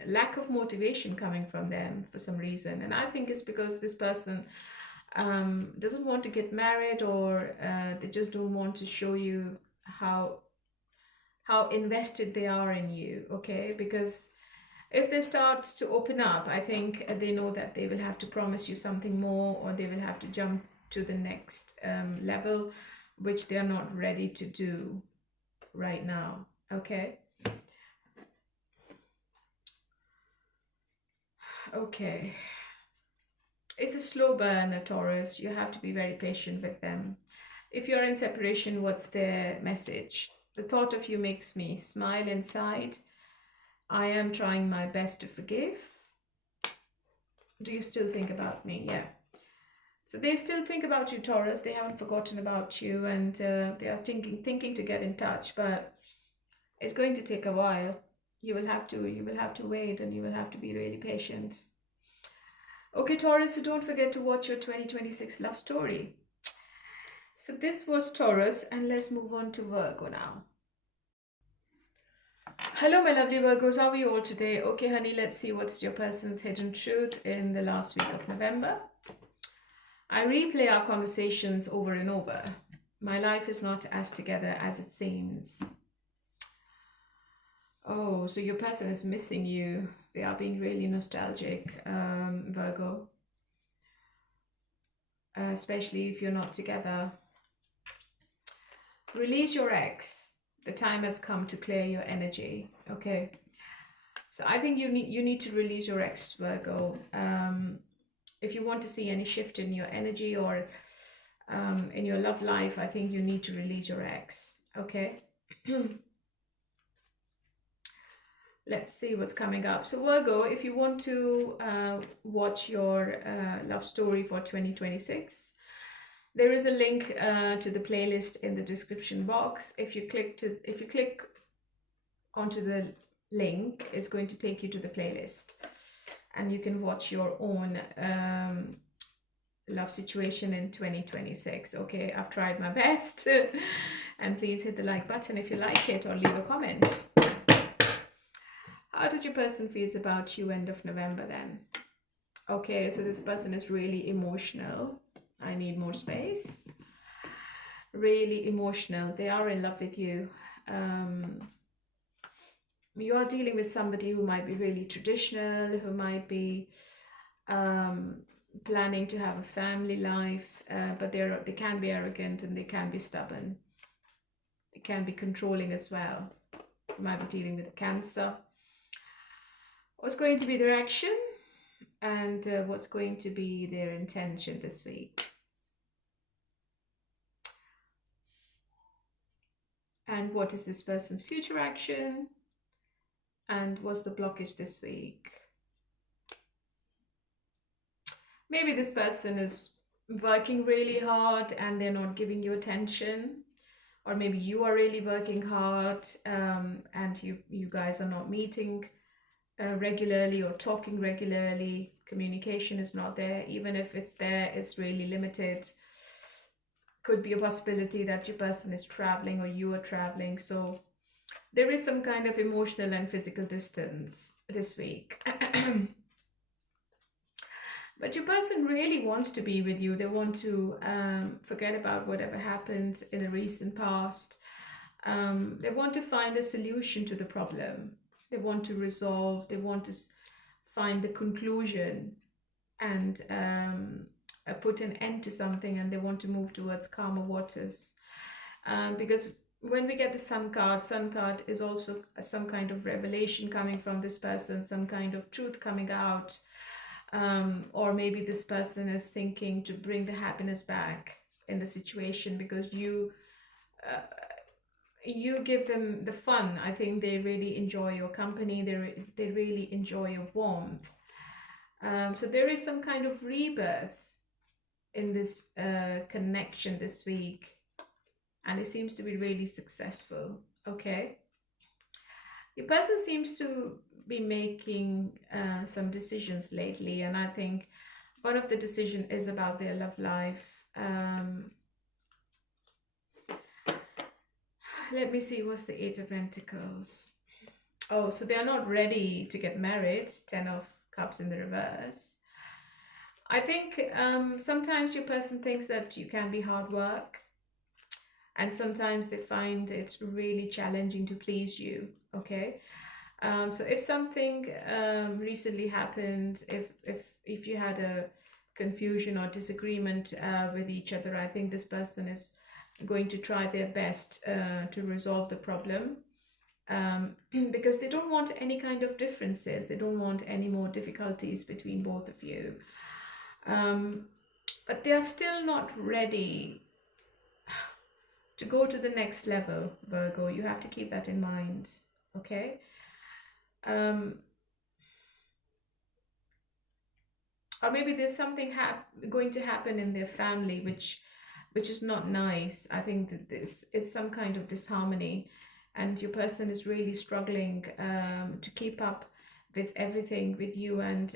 lack of motivation coming from them for some reason, and I think it's because this person doesn't want to get married, or they just don't want to show you how invested they are in you. Okay, because if they start to open up, I think they know that they will have to promise you something more, or they will have to jump to the next level, which they are not ready to do right now. Okay. Okay. It's a slow burn, Taurus. You have to be very patient with them. If you're in separation, what's their message? The thought of you makes me smile inside. I am trying my best to forgive. Do you still think about me? Yeah. So they still think about you, Taurus. They haven't forgotten about you, and they are thinking to get in touch, but it's going to take a while. You will have to wait, and you will have to be really patient. Okay, Taurus, so don't forget to watch your 2026 love story. So this was Taurus, and let's move on to Virgo now. Hello, my lovely Virgos. How are you all today? Okay, honey, let's see what is your person's hidden truth in the last week of November. I replay our conversations over and over. My life is not as together as it seems. Oh, so your person is missing you. They are being really nostalgic, Virgo. Especially if you're not together. Release your ex. The time has come to clear your energy. Okay. So I think you need to release your ex, Virgo. If you want to see any shift in your energy or in your love life, I think you need to release your ex. Okay. Let's see what's coming up. So Virgo, if you want to watch your love story for 2026, there is a link to the playlist in the description box. If you click onto the link, it's going to take you to the playlist, and you can watch your own love situation in 2026. Okay, I've tried my best, and please hit the like button if you like it, or leave a comment. How does your person feels about you end of November then? Okay, so this person is really emotional. I need more space. Really emotional. They are in love with you. You are dealing with somebody who might be really traditional, who might be planning to have a family life, but they can be arrogant, and they can be stubborn. They can be controlling as well. You might be dealing with a Cancer. What's going to be their action, and what's going to be their intention this week? And what is this person's future action? And what's the blockage this week? Maybe this person is working really hard and they're not giving you attention. Or maybe you are really working hard and you guys are not meeting regularly or talking regularly. Communication is not there. Even if it's there, it's really limited. Could be a possibility that your person is traveling or you are traveling. So there is some kind of emotional and physical distance this week. But your person really wants to be with you. They want to forget about whatever happened in the recent past. They want to find a solution to the problem. They want to resolve. They want to find the conclusion and put an end to something, and they want to move towards calmer waters. Because when we get the Sun card is also some kind of revelation coming from this person, some kind of truth coming out. Or maybe this person is thinking to bring the happiness back in the situation because you give them the fun. I think they really enjoy your company. They really enjoy your warmth. So there is some kind of rebirth in this connection this week, and it seems to be really successful. Okay, your person seems to be making some decisions lately, and I think one of the decision is about their love life. Let me see, what's the Eight of Pentacles? Oh, so they're not ready to get married. 10 of Cups in the reverse. I think sometimes your person thinks that you can be hard work, and sometimes they find it's really challenging to please you. Okay, so if something recently happened, if you had a confusion or disagreement with each other, I think this person is going to try their best to resolve the problem, because they don't want any kind of differences. They don't want any more difficulties between both of you. But they are still not ready to go to the next level, Virgo. You have to keep that in mind, okay? Or maybe there's something going to happen in their family which is not nice. I think that this is some kind of disharmony, and your person is really struggling to keep up with everything with you and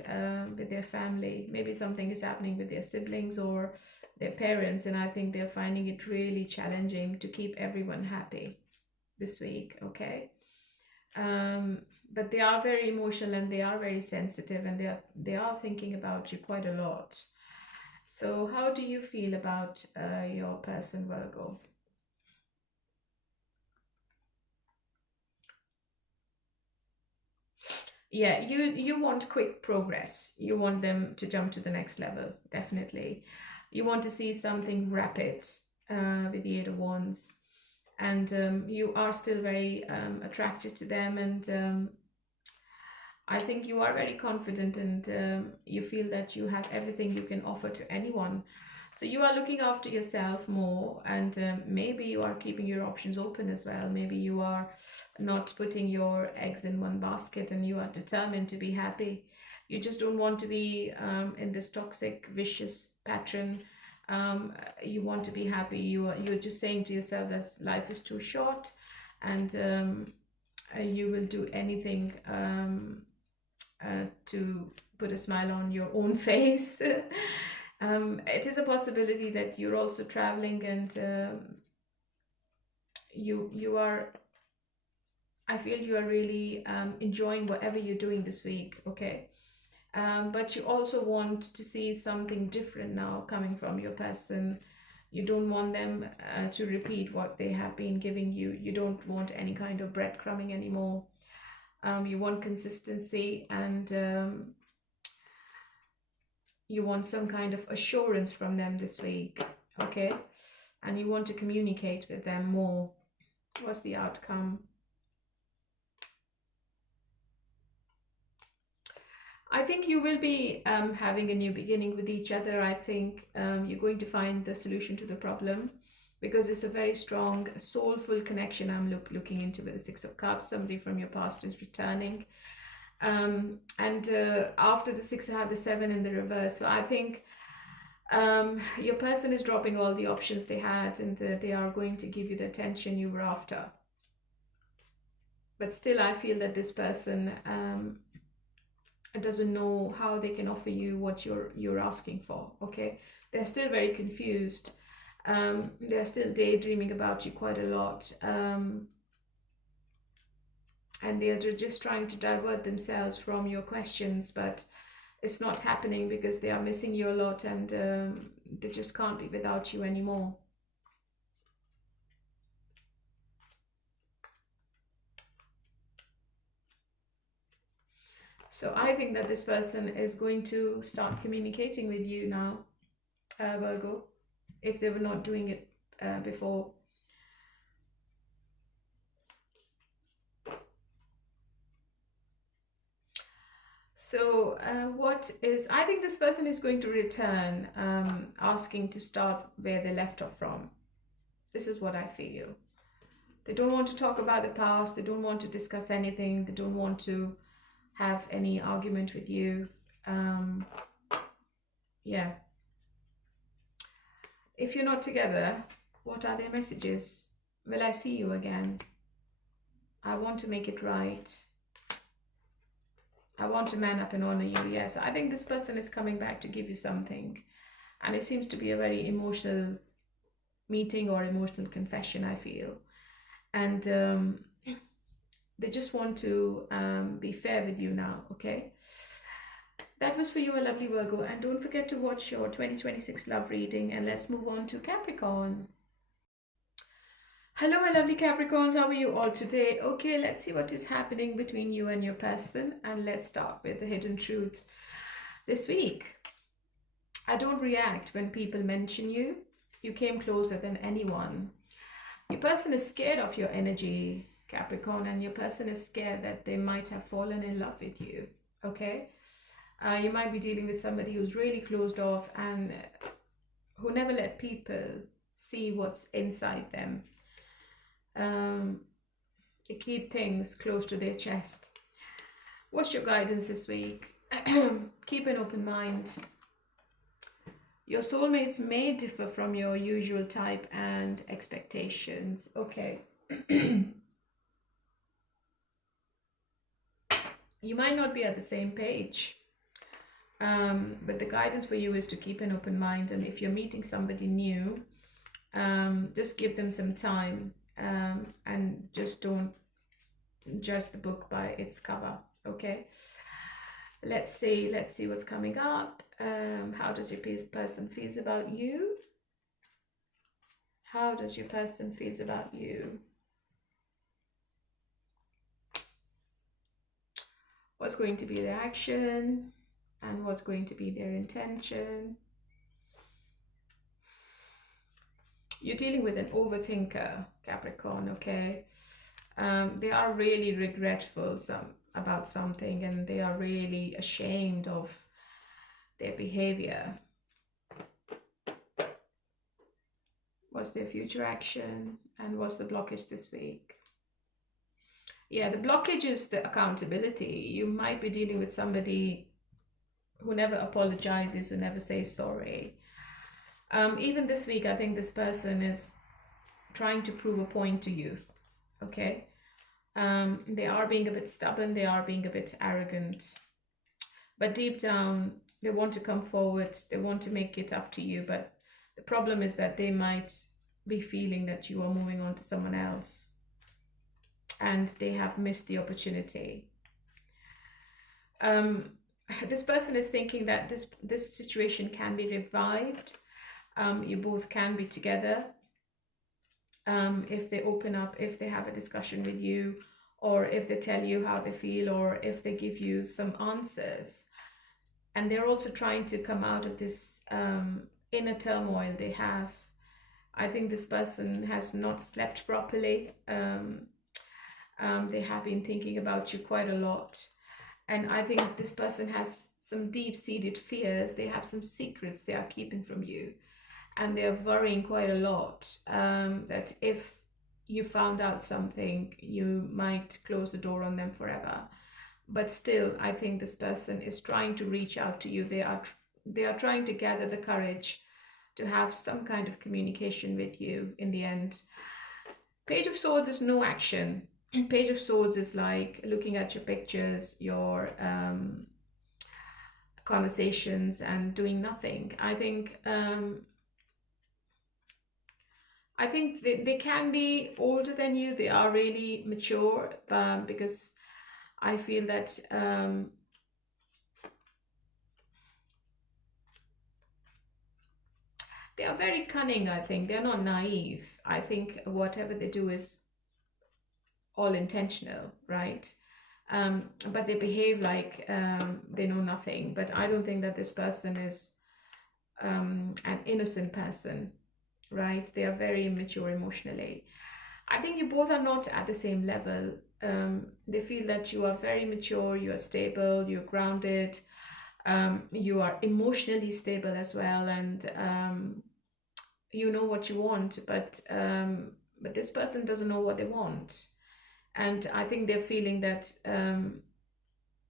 with their family. Maybe something is happening with their siblings or their parents, and I think they're finding it really challenging to keep everyone happy this week, okay? But they are very emotional and they are very sensitive, and they are thinking about you quite a lot. So how do you feel about your person, Virgo? Yeah, you want quick progress. You want them to jump to the next level, definitely. You want to see something rapid with the Eight of Wands. And you are still very attracted to them, and I think you are very confident, and you feel that you have everything you can offer to anyone. So you are looking after yourself more, and maybe you are keeping your options open as well. Maybe you are not putting your eggs in one basket, and you are determined to be happy. You just don't want to be in this toxic, vicious pattern. You want to be happy. You're just saying to yourself that life is too short, and you will do anything to put a smile on your own face. It is a possibility that you're also traveling, and you are, I feel you are really enjoying whatever you're doing this week, okay? But you also want to see something different now coming from your person. You don't want them to repeat what they have been giving you. You don't want any kind of breadcrumbing anymore. You want consistency, and you want some kind of assurance from them this week, okay? And you want to communicate with them more. What's the outcome? I think you will be having a new beginning with each other. I think you're going to find the solution to the problem. because it's a very strong soulful connection I'm looking into with the Six of Cups. Somebody from your past is returning. And after the 6 I have the 7 in the reverse. So I think your person is dropping all the options they had, and they are going to give you the attention you were after. But still, I feel that this person doesn't know how they can offer you what you're asking for. Okay, they're still very confused. They're still daydreaming about you quite a lot, and they're just trying to divert themselves from your questions, but it's not happening because they are missing you a lot, and they just can't be without you anymore. So I think that this person is going to start communicating with you now, Virgo, if they were not doing it before. So I think this person is going to return, asking to start where they left off from. This is what I feel. They don't want to talk about the past. They don't want to discuss anything. They don't want to have any argument with you. Yeah. If you're not together, what are their messages? Will I see you again? I want to make it right. I want to man up and honor you. Yes, I think this person is coming back to give you something. And it seems to be a very emotional meeting or emotional confession, I feel. And they just want to be fair with you now, okay? That was for you, a lovely Virgo. And don't forget to watch your 2026 love reading. And let's move on to Capricorn. Hello, my lovely Capricorns. How are you all today? Okay, let's see what is happening between you and your person. And let's start with the hidden truth this week. I don't react when people mention you. You came closer than anyone. Your person is scared of your energy, Capricorn, and your person is scared that they might have fallen in love with you, okay? You might be dealing with somebody who's really closed off and who never let people see what's inside them. They keep things close to their chest. What's your guidance this week? Keep an open mind. Your soulmates may differ from your usual type and expectations. Okay. You might not be at the same page. But the guidance for you is to keep an open mind. And if you're meeting somebody new, just give them some time. And just don't judge the book by its cover, okay? Let's see what's coming up. How does your person feels about you? How does your person feels about you? What's going to be their action? And what's going to be their intention? You're dealing with an overthinker, Capricorn, okay? They are really regretful about something, and they are really ashamed of their behavior. What's their future action? And what's the blockage this week? Yeah, the blockage is the accountability. You might be dealing with somebody who never apologizes, who never says sorry. Even this week, I think this person is trying to prove a point to you, okay? They are being a bit stubborn, they are being a bit arrogant, but deep down, they want to come forward, they want to make it up to you, but the problem is that they might be feeling that you are moving on to someone else, and they have missed the opportunity. This person is thinking that this situation can be revived. You both can be together if they open up, if they have a discussion with you, or if they tell you how they feel, or if they give you some answers. And they're also trying to come out of this inner turmoil they have. I think this person has not slept properly. They have been thinking about you quite a lot. And I think this person has some deep-seated fears. They have some secrets they are keeping from you. and they're worrying quite a lot, that if you found out something, you might close the door on them forever. But still, I think this person is trying to reach out to you. They are trying to gather the courage to have some kind of communication with you in the end. Page of Swords is no action. Page of Swords is like looking at your pictures, your conversations, and doing nothing. I think they can be older than you. They are really mature, because I feel that they are very cunning. I think they're not naive. I think whatever they do is all intentional, right? But they behave like they know nothing. But I don't think that this person is an innocent person, right? They are very immature emotionally. I think you both are not at the same level. They feel that you are very mature, you are stable, you're grounded, you are emotionally stable as well, and you know what you want, but this person doesn't know what they want. And I think they're feeling that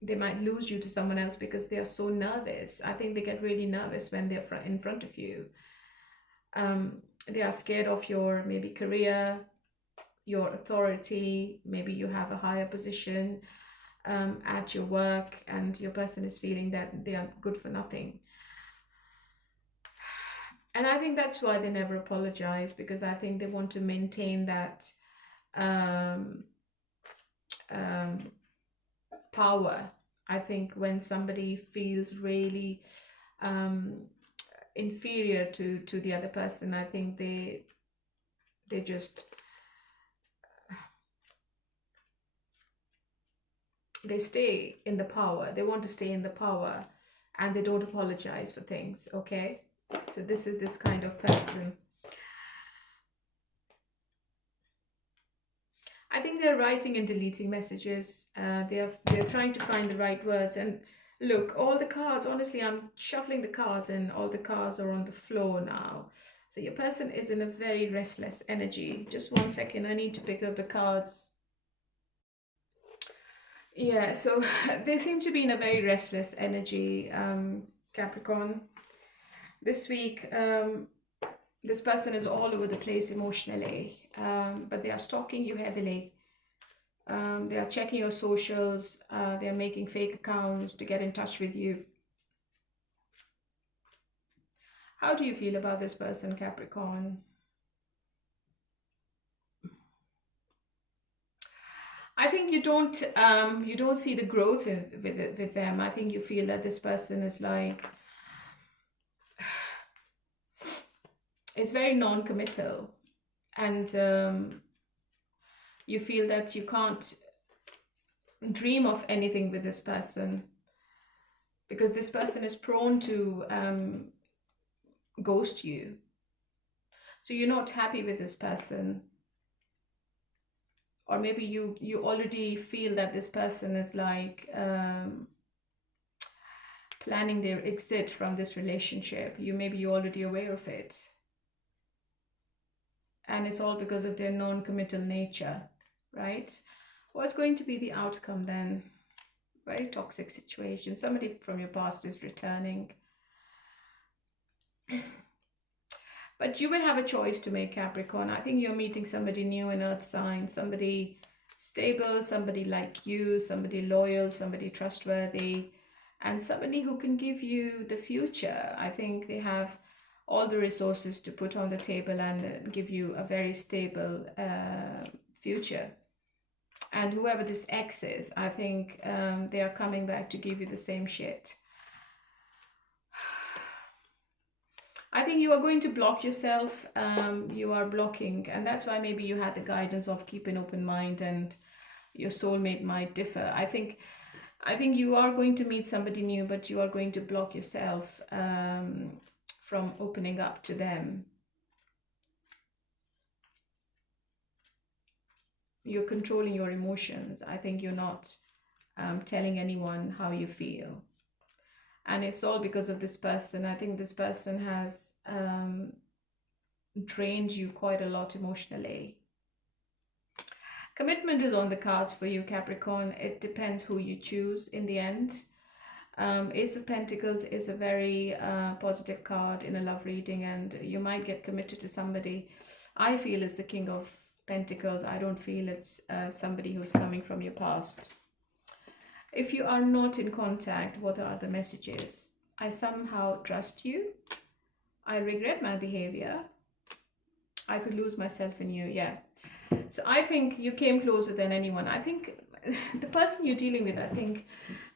they might lose you to someone else because they are so nervous. I think they get really nervous when they're in front of you. They are scared of your maybe career, your authority. Maybe you have a higher position at your work, and your person is feeling that they are good for nothing. And I think that's why they never apologize, because I think they want to maintain that power. I think when somebody feels really inferior to the other person, I think they just they stay in the power. They want to stay in the power, and they don't apologize for things. Okay, so this is this kind of person. I think they're writing and deleting messages. They're trying to find the right words. And look, all the cards, honestly, I'm shuffling the cards and all the cards are on the floor now. So your person is in a very restless energy. Just 1 second, I need to pick up the cards. Yeah, so they seem to be in a very restless energy, Capricorn. This week, this person is all over the place emotionally, but they are stalking you heavily. They are checking your socials. They are making fake accounts to get in touch with you. How do you feel about this person, Capricorn? I think you don't see the growth with them. I think you feel that this person is like, it's very non-committal, and you feel that you can't dream of anything with this person because this person is prone to ghost you. So you're not happy with this person, or maybe you already feel that this person is like planning their exit from this relationship. Maybe you're already aware of it, and it's all because of their non-committal nature, right? What's going to be the outcome then? Very toxic situation. Somebody from your past is returning. But you will have a choice to make, Capricorn. I think you're meeting somebody new in Earth sign, somebody stable, somebody like you, somebody loyal, somebody trustworthy, and somebody who can give you the future. I think they have all the resources to put on the table and give you a very stable future. And whoever this ex is, I think they are coming back to give you the same shit. I think you are going to block yourself. You are blocking, and that's why maybe you had the guidance of keep an open mind, and your soulmate might differ. I think you are going to meet somebody new, but you are going to block yourself from opening up to them. You're controlling your emotions. I think you're not telling anyone how you feel. And it's all because of this person. I think this person has drained you quite a lot emotionally. Commitment is on the cards for you, Capricorn. It depends who you choose in the end. Ace of Pentacles is a very positive card in a love reading, and you might get committed to somebody. I feel is the King of Pentacles. I don't feel it's somebody who's coming from your past. If you are not in contact, what are the messages? I somehow trust you. I regret my behavior. I could lose myself in you. Yeah. So I think you came closer than anyone. I think the person you're dealing with, I think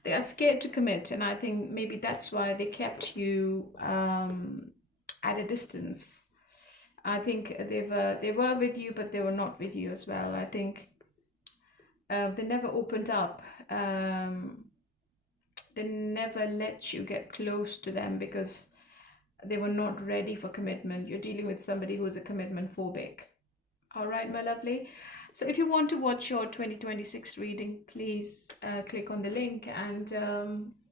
they are scared to commit, and I think maybe that's why they kept you at a distance. I think they were with you, but they were not with you as well. I think they never opened up. They never let you get close to them because they were not ready for commitment. You're dealing with somebody who is a commitment phobic. All right, my lovely. So if you want to watch your 2026 reading, please click on the link and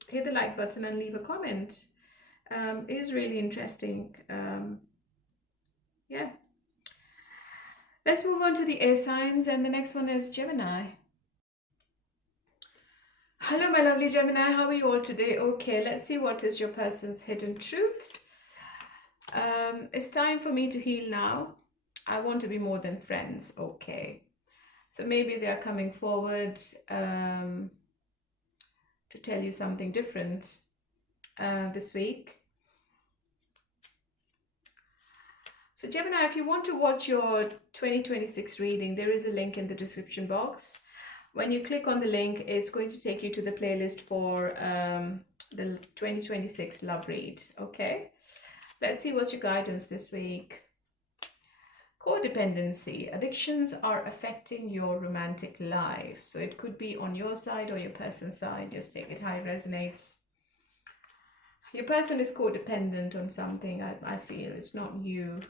hit the like button and leave a comment. It is really interesting. Yeah. Let's move on to the air signs, and the next one is Gemini. Hello, my lovely Gemini. How are you all today? Okay, let's see what is your person's hidden truth. It's time for me to heal now. I want to be more than friends. Okay. So maybe they are coming forward to tell you something different this week. So Gemini, if you want to watch your 2026 reading, there is a link in the description box. When you click on the link, it's going to take you to the playlist for the 2026 love read. Okay, let's see what's your guidance this week. Codependency. Addictions are affecting your romantic life. So it could be on your side or your person's side. Just take it how it resonates. Your person is codependent on something, I feel. It's not you.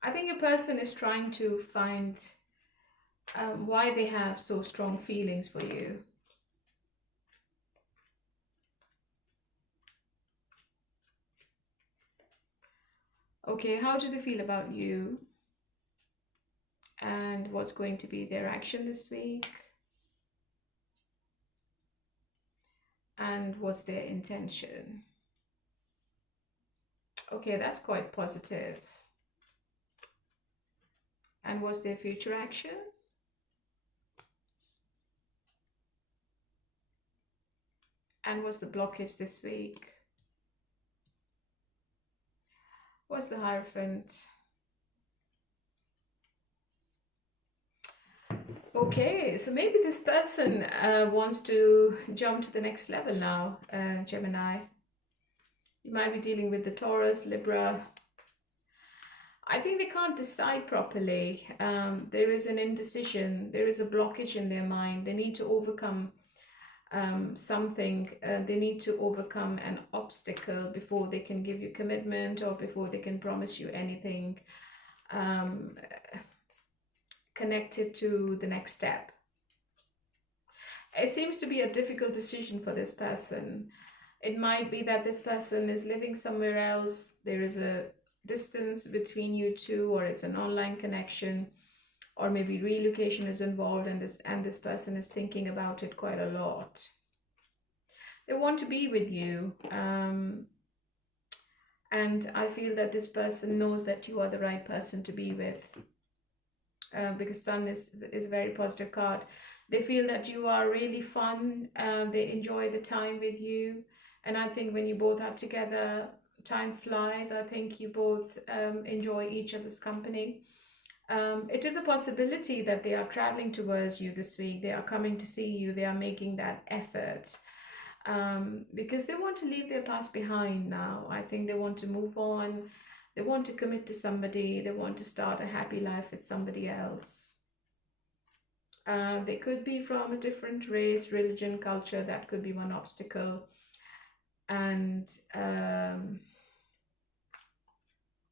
I think your person is trying to find why they have so strong feelings for you. Okay, how do they feel about you? And what's going to be their action this week? And what's their intention? Okay, that's quite positive. And what's their future action? And what's the blockage this week? What's the Hierophant? Okay, so maybe this person wants to jump to the next level now, Gemini. You might be dealing with the Taurus, Libra. I think they can't decide properly. There is an indecision. There is a blockage in their mind. They need to overcome something. They need to overcome an obstacle before they can give you commitment or before they can promise you anything connected to the next step. It seems to be a difficult decision for this person. It might be that this person is living somewhere else. There is a distance between you two, or it's an online connection, or maybe relocation is involved, and this person is thinking about it quite a lot. They want to be with you, and I feel that this person knows that you are the right person to be with, because Sun is a very positive card. They feel that you are really fun. They enjoy the time with you, and I think when you both are together, time flies. I think you both enjoy each other's company. It is a possibility that they are traveling towards you this week. They are coming to see you. They are making that effort because they want to leave their past behind now. I think they want to move on. They want to commit to somebody. They want to start a happy life with somebody else. They could be from a different race, religion, culture. That could be one obstacle. And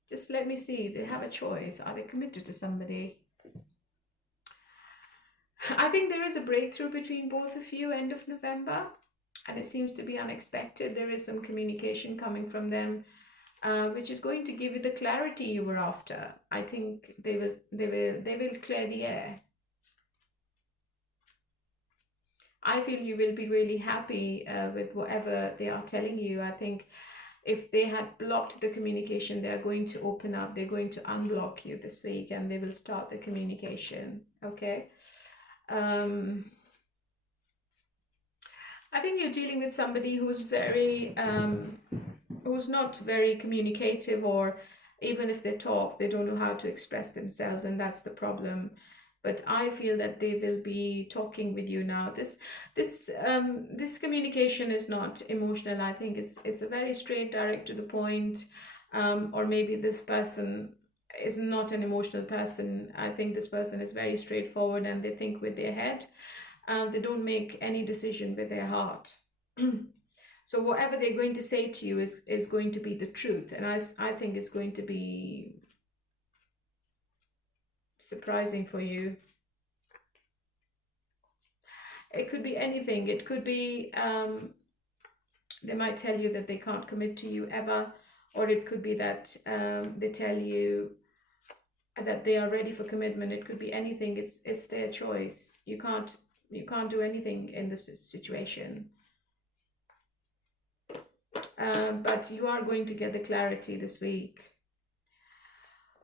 just let me see. They have a choice. Are they committed to somebody? I think there is a breakthrough between both of you end of November. and it seems to be unexpected. There is some communication coming from them, which is going to give you the clarity you were after. I think they will clear the air. I feel you will be really happy with whatever they are telling you. I think if they had blocked the communication, they are going to open up. They're going to unblock you this week, and they will start the communication. Okay. I think you're dealing with somebody who's who's not very communicative, or even if they talk, they don't know how to express themselves, and that's the problem. But I feel that they will be talking with you now. This communication is not emotional. I think it's a very straight, direct to the point. Or maybe this person is not an emotional person. I think this person is very straightforward, and they think with their head. They don't make any decision with their heart. So whatever they're going to say to you is going to be the truth. And I think it's going to be surprising for you. It could be anything. It could be they might tell you that they can't commit to you ever, or it could be that they tell you that they are ready for commitment. It could be anything. It's their choice. You can't do anything in this situation. But you are going to get the clarity this week.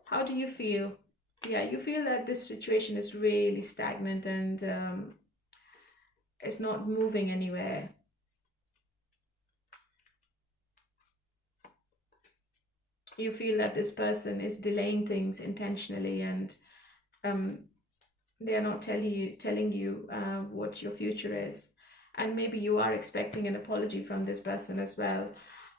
How do you feel? Yeah, you feel that this situation is really stagnant, and it's not moving anywhere. You feel that this person is delaying things intentionally, and they are not telling you what your future is. And maybe you are expecting an apology from this person as well.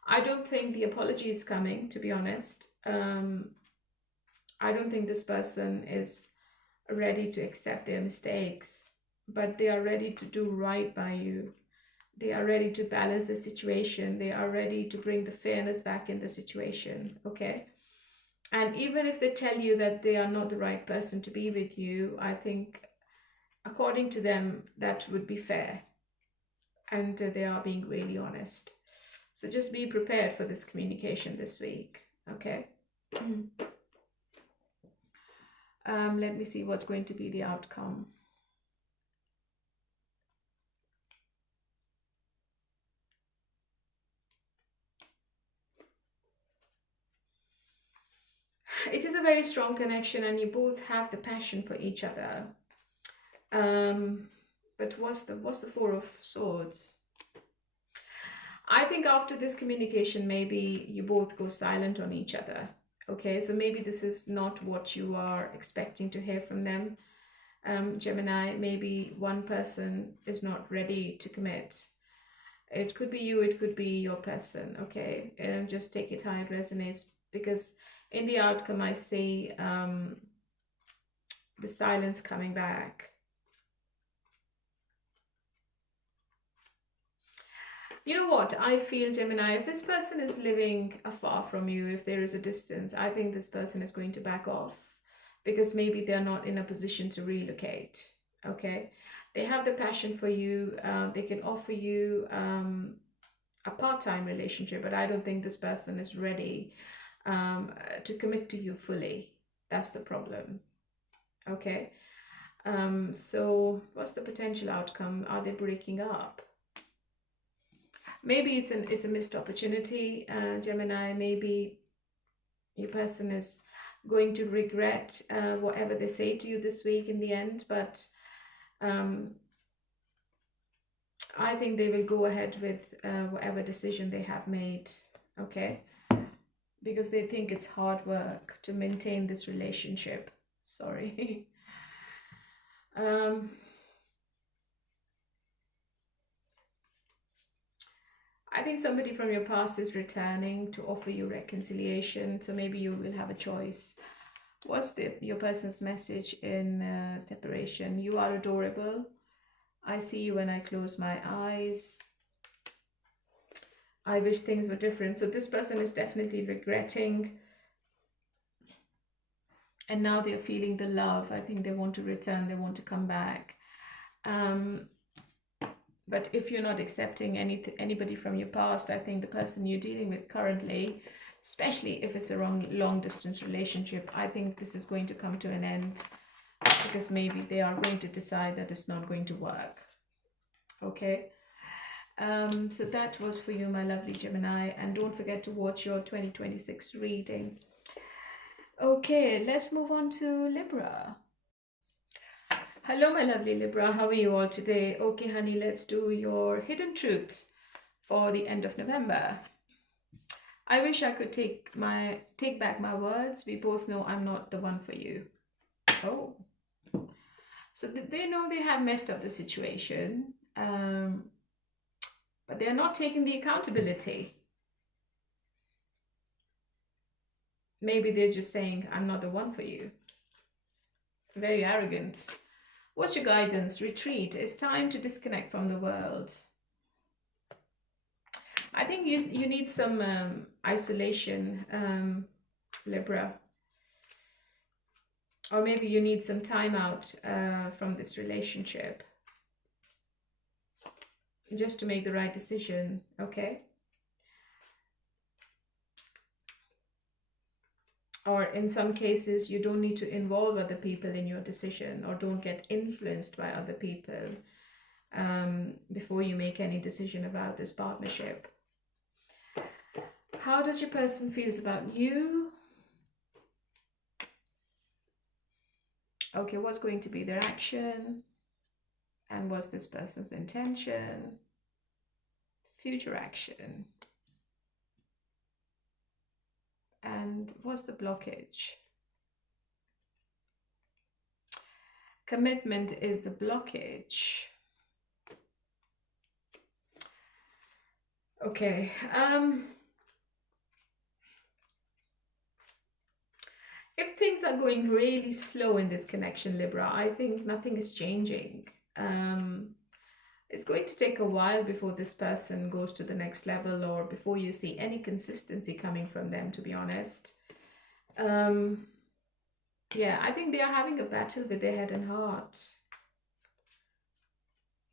I don't think the apology is coming, to be honest. I don't think this person is ready to accept their mistakes, but they are ready to do right by you. They are ready to balance the situation. They are ready to bring the fairness back in the situation, okay? And even if they tell you that they are not the right person to be with you, I think according to them, that would be fair. And they are being really honest. So just be prepared for this communication this week, okay? Let me see what's going to be the outcome. It is a very strong connection, and you both have the passion for each other. But what's the Four of Swords? I think after this communication, maybe you both go silent on each other. Okay, so maybe this is not what you are expecting to hear from them. Gemini, maybe one person is not ready to commit. It could be you, it could be your person, okay? And just take it how it resonates, because in the outcome, I see the silence coming back. You know what? I feel, Gemini, if this person is living afar from you, if there is a distance, I think this person is going to back off, because maybe they're not in a position to relocate, okay? They have the passion for you. They can offer you a part-time relationship, but I don't think this person is ready to commit to you fully. That's the problem, okay? So what's the potential outcome? Are they breaking up? Maybe it's a missed opportunity, Gemini. Maybe your person is going to regret whatever they say to you this week in the end, but I think they will go ahead with whatever decision they have made, okay? Because they think it's hard work to maintain this relationship. Sorry. I think somebody from your past is returning to offer you reconciliation, so maybe you will have a choice. What's your person's message in separation? You are adorable. I see you when I close my eyes. I wish things were different. So this person is definitely regretting. And now they're feeling the love. I think they want to return. They want to come back. But if you're not accepting anybody from your past, I think the person you're dealing with currently, especially if it's a long distance relationship, I think this is going to come to an end, because maybe they are going to decide that it's not going to work. Okay. So that was for you, my lovely Gemini, and don't forget to watch your 2026 reading. Okay, let's move on to Libra. Hello, my lovely Libra. How are you all today? Okay, honey, let's do your hidden truth for the end of November. I wish I could take back my words. We both know I'm not the one for you. Oh. So they know they have messed up the situation, but they're not taking the accountability. Maybe they're just saying, I'm not the one for you. Very arrogant. What's your guidance? Retreat. It's time to disconnect from the world. I think you need some isolation, Libra. Or maybe you need some time out from this relationship, just to make the right decision, okay? Or in some cases, you don't need to involve other people in your decision, or don't get influenced by other people before you make any decision about this partnership. How does your person feels about you? Okay, what's going to be their action? And what's this person's intention? Future action. And what's the blockage? Commitment is the blockage. Okay. If things are going really slow in this connection, Libra, I think nothing is changing. It's going to take a while before this person goes to the next level, or before you see any consistency coming from them, to be honest. Yeah, I think they are having a battle with their head and heart.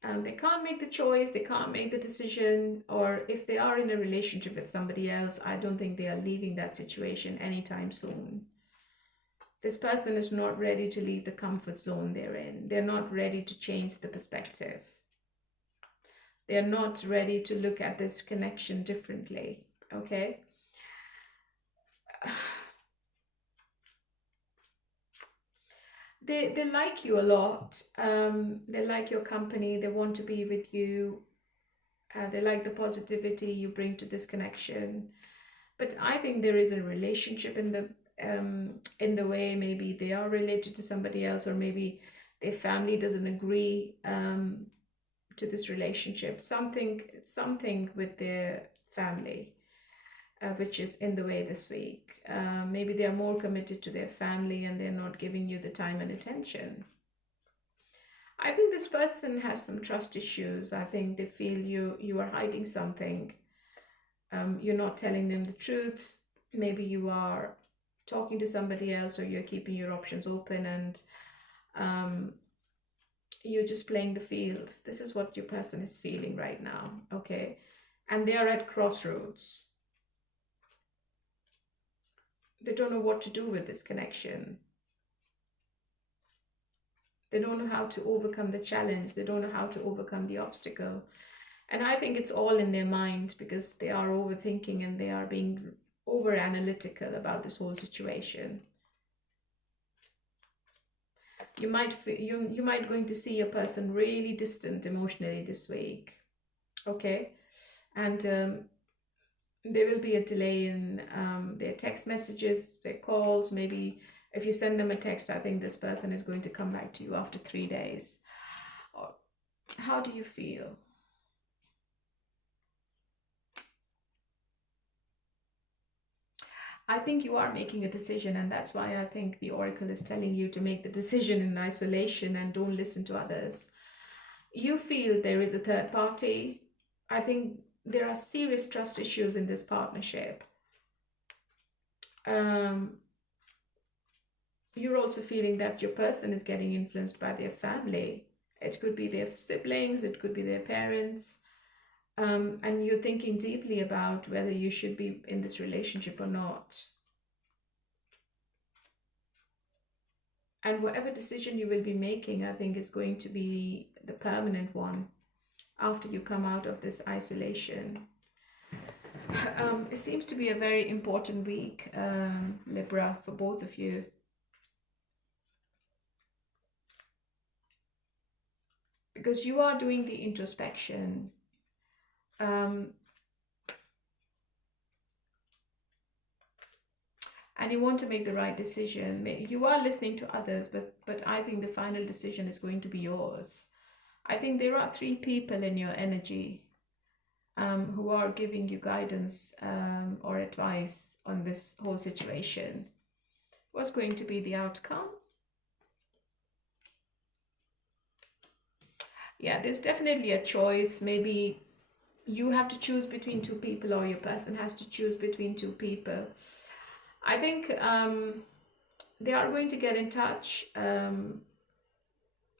They can't make the choice, they can't make the decision, or if they are in a relationship with somebody else, I don't think they are leaving that situation anytime soon. This person is not ready to leave the comfort zone they're in. They're not ready to change the perspective. They're not ready to look at this connection differently, okay? They like you a lot. They like your company. They want to be with you. They like the positivity you bring to this connection. But I think there is a relationship in the way maybe they are related to somebody else, or maybe their family doesn't agree to this relationship. Something with their family, which is in the way this week. Maybe they are more committed to their family and they're not giving you the time and attention. I think this person has some trust issues. I think they feel you are hiding something. You're not telling them the truth. Maybe you are talking to somebody else, or you're keeping your options open, and you're just playing the field. This is what your person is feeling right now, okay? And they are at crossroads. They don't know what to do with this connection. They don't know how to overcome the challenge. They don't know how to overcome the obstacle. And I think it's all in their mind, because they are overthinking and they are being over analytical about this whole situation. You might going to see a person really distant emotionally this week, okay? And there will be a delay in their text messages, their calls. Maybe if you send them a text, I think this person is going to come back to you after 3 days. How do you feel? I think you are making a decision, and that's why I think the oracle is telling you to make the decision in isolation and don't listen to others. You feel there is a third party. I think there are serious trust issues in this partnership. You're also feeling that your person is getting influenced by their family, It could be their siblings, it could be their parents. And you're thinking deeply about whether you should be in this relationship or not. And whatever decision you will be making, I think, is going to be the permanent one after you come out of this isolation. It seems to be a very important week, Libra, for both of you. Because you are doing the introspection. And you want to make the right decision. You are listening to others, but I think the final decision is going to be yours. I think there are 3 people in your energy who are giving you guidance or advice on this whole situation. What's going to be the outcome? Yeah, there's definitely a choice. Maybe you have to choose between 2 people, or your person has to choose between 2 people. I think they are going to get in touch. An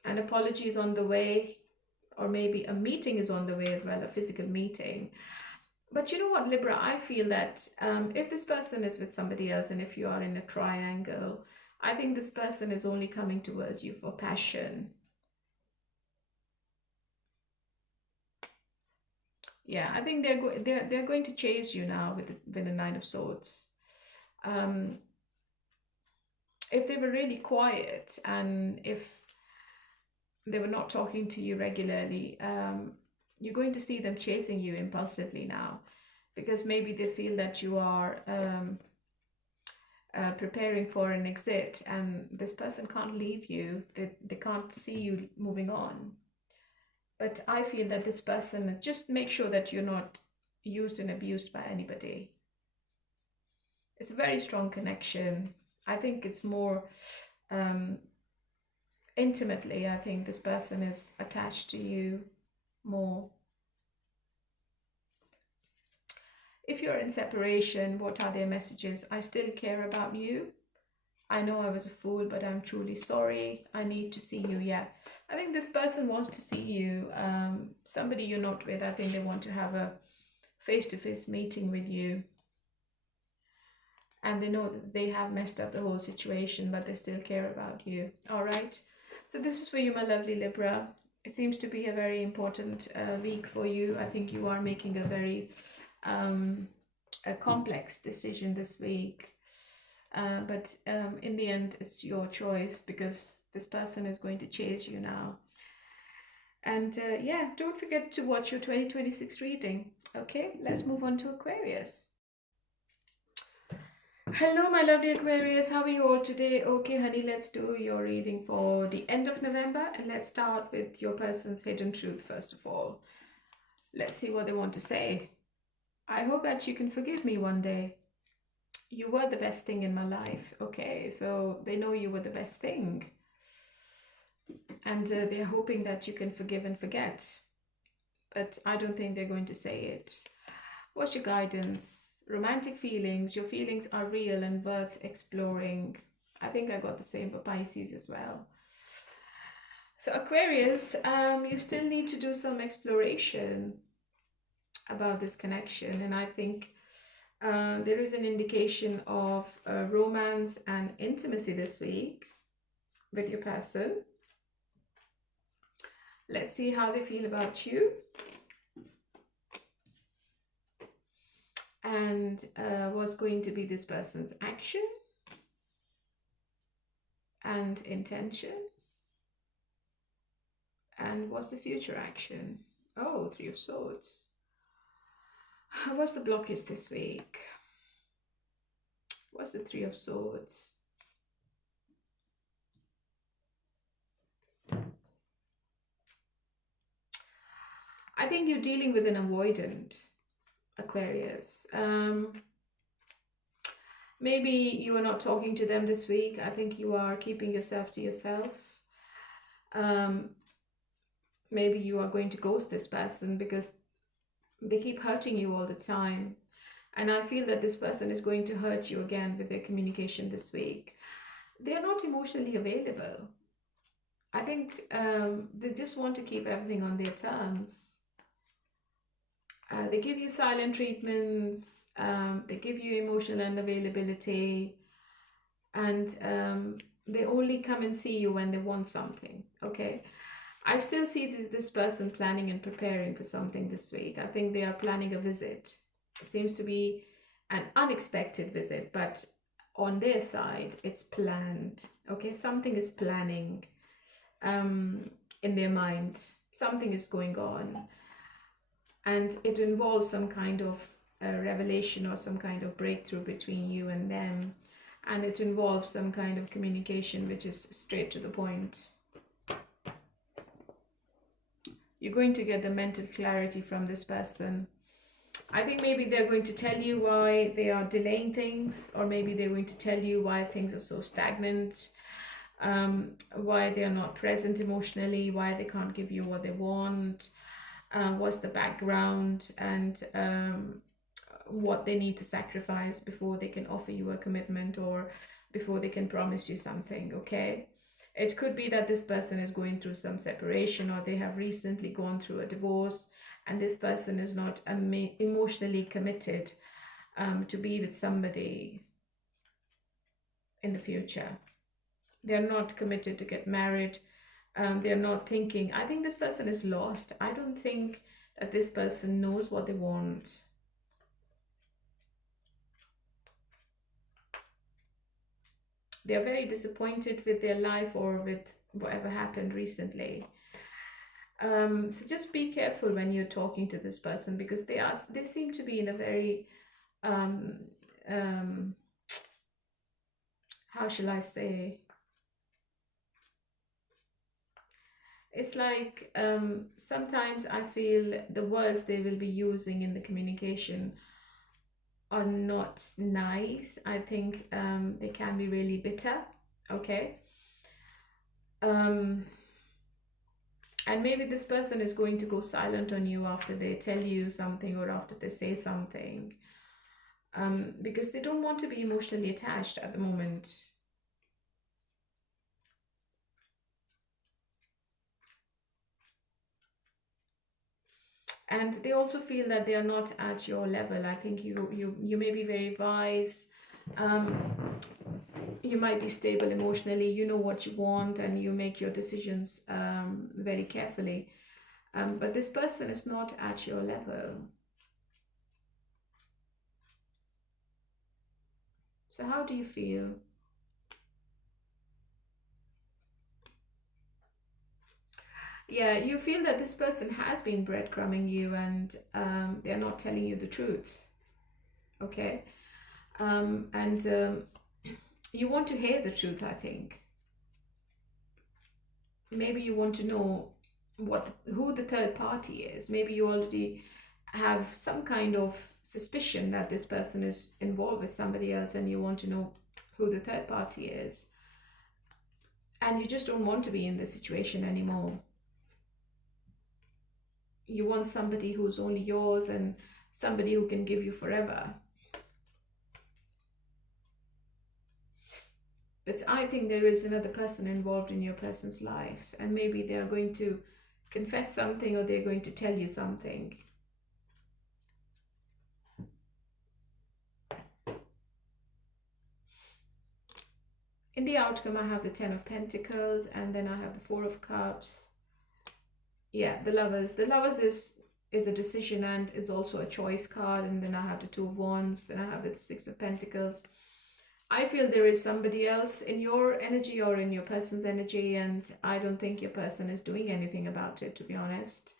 apology is on the way, or maybe a meeting is on the way as well, a physical meeting. But you know what, Libra, I feel that if this person is with somebody else, and if you are in a triangle, I think this person is only coming towards you for passion. Yeah, I think they're going to chase you now with the 9 of Swords. If they were really quiet, and if they were not talking to you regularly, you're going to see them chasing you impulsively now, because maybe they feel that you are preparing for an exit, and this person can't leave you. They can't see you moving on. But I feel that this person, just make sure that you're not used and abused by anybody. It's a very strong connection. I think it's more intimately, I think this person is attached to you more. If you're in separation, what are their messages? I still care about you. I know I was a fool, but I'm truly sorry. I need to see you. Yeah, I think this person wants to see you. Somebody you're not with, I think they want to have a face-to-face meeting with you. And they know that they have messed up the whole situation, but they still care about you. All right. So this is for you, my lovely Libra. It seems to be a very important week for you. I think you are making a very a complex decision this week. But in the end, it's your choice, because this person is going to chase you now. And yeah, don't forget to watch your 2026 reading. Okay, let's move on to Aquarius. Hello, my lovely Aquarius. How are you all today? Okay, honey, let's do your reading for the end of November. And let's start with your person's hidden truth, first of all. Let's see what they want to say. I hope that you can forgive me one day. You were the best thing in my life. Okay, so they know you were the best thing. And they're hoping that you can forgive and forget. But I don't think they're going to say it. What's your guidance? Romantic feelings. Your feelings are real and worth exploring. I think I got the same for Pisces as well. So Aquarius, you still need to do some exploration about this connection. And I think there is an indication of romance and intimacy this week with your person. Let's see how they feel about you. And what's going to be this person's action and intention. And what's the future action? Oh, 3 of Swords. What's the blockage this week? What's the 3 of Swords? I think you're dealing with an avoidant, Aquarius. Maybe you are not talking to them this week. I think you are keeping yourself to yourself. Maybe you are going to ghost this person because they keep hurting you all the time. And I feel that this person is going to hurt you again with their communication this week. They are not emotionally available. I think they just want to keep everything on their terms. They give you silent treatments, they give you emotional unavailability, and they only come and see you when they want something, okay? I still see this person planning and preparing for something this week. I think they are planning a visit. It seems to be an unexpected visit, but on their side, it's planned, okay? Something is planning in their mind. Something is going on, and it involves some kind of revelation or some kind of breakthrough between you and them, and it involves some kind of communication which is straight to the point. You're going to get the mental clarity from this person. I think maybe they're going to tell you why they are delaying things, or maybe they're going to tell you why things are so stagnant, why they're not present emotionally, why they can't give you what they want, what's the background, and what they need to sacrifice before they can offer you a commitment or before they can promise you something, okay? It could be that this person is going through some separation, or they have recently gone through a divorce, and this person is not emotionally committed to be with somebody in the future. They're not committed to get married. They're not thinking. I think this person is lost. I don't think that this person knows what they want. They're very disappointed with their life or with whatever happened recently. So just be careful when you're talking to this person, because they seem to be in a very how shall I say, it's like sometimes I feel the words they will be using in the communication are not nice. I think they can be really bitter, okay? And maybe this person is going to go silent on you after they tell you something or after they say something, because they don't want to be emotionally attached at the moment. And they also feel that they are not at your level. I think you may be very wise. You might be stable emotionally. You know what you want, and you make your decisions very carefully. But this person is not at your level. So how do you feel? Yeah, you feel that this person has been breadcrumbing you, and they're not telling you the truth. Okay? And you want to hear the truth, I think. Maybe you want to know who the third party is. Maybe you already have some kind of suspicion that this person is involved with somebody else, and you want to know who the third party is. And you just don't want to be in this situation anymore. You want somebody who's only yours, and somebody who can give you forever. But I think there is another person involved in your person's life, and maybe they are going to confess something, or they're going to tell you something. In the outcome, I have the 10 of Pentacles, and then I have the 4 of Cups. Yeah, the Lovers. The Lovers is a decision, and is also a choice card. And then I have the 2 of Wands. Then I have the 6 of Pentacles. I feel there is somebody else in your energy or in your person's energy, and I don't think your person is doing anything about it, to be honest.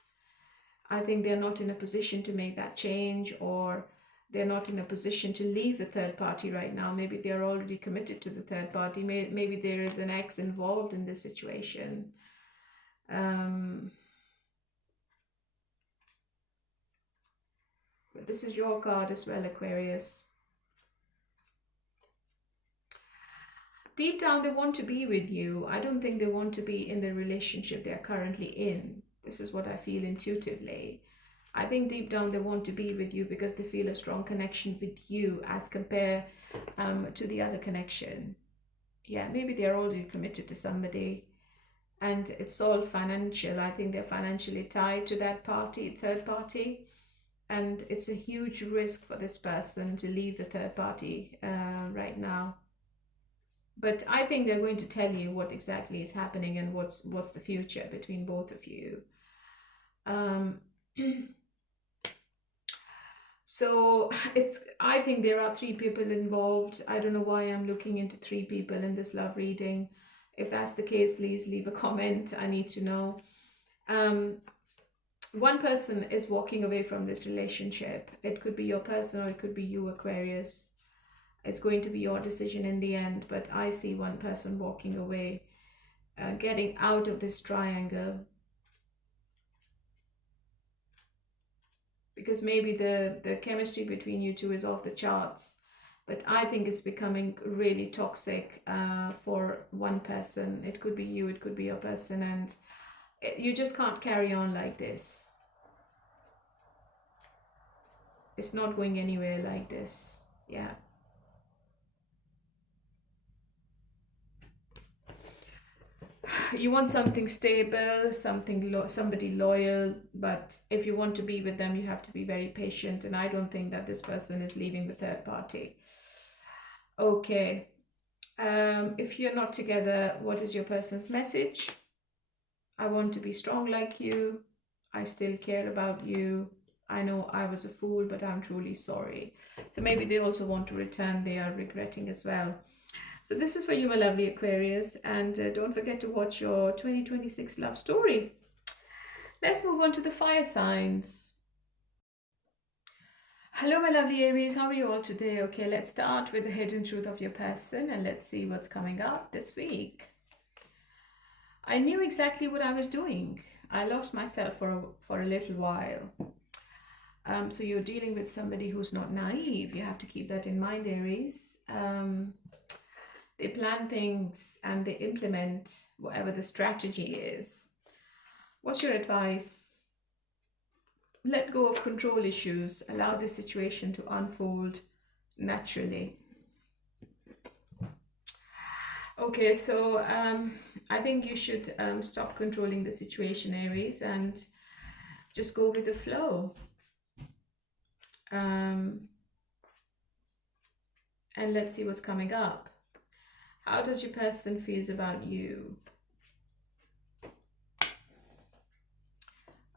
I think they're not in a position to make that change, or they're not in a position to leave the third party right now. Maybe they're already committed to the third party. Maybe there is an ex involved in this situation. But this is your card as well, Aquarius. Deep down, they want to be with you. I don't think they want to be in the relationship they're currently in. This is what I feel intuitively. I think deep down they want to be with you because they feel a strong connection with you as compared to the other connection. Yeah, maybe they're already committed to somebody. and it's all financial. I think they're financially tied to that party, third party, and it's a huge risk for this person to leave the third party right now. But I think they're going to tell you what exactly is happening and what's the future between both of you. So I think there are 3 people involved. I don't know why I'm looking into 3 people in this love reading. If that's the case, please leave a comment. I need to know. One person is walking away from this relationship. It could be your person or it could be you, Aquarius. It's going to be your decision in the end, but I see one person walking away, getting out of this triangle. Because maybe the chemistry between you two is off the charts, but I think it's becoming really toxic for one person. It could be you, it could be your person, and you just can't carry on like this. It's not going anywhere like this. Yeah. You want something stable, somebody loyal, but if you want to be with them, you have to be very patient, and I don't think that this person is leaving the third party. Okay. If you're not together, what is your person's message? I want to be strong like you. I still care about you. I know I was a fool, but I'm truly sorry. So maybe they also want to return. They are regretting as well. So this is for you, my lovely Aquarius. And don't forget to watch your 2026 love story. Let's move on to the fire signs. Hello, my lovely Aries. How are you all today? Okay, let's start with the hidden truth of your person and let's see what's coming up this week. I knew exactly what I was doing. I lost myself for a little while. So you're dealing with somebody who's not naive. You have to keep that in mind, Aries. They plan things and they implement whatever the strategy is. What's your advice? Let go of control issues. Allow the situation to unfold naturally. Okay, so I think you should stop controlling the situation, Aries, and just go with the flow. And let's see what's coming up. How does your person feels about you?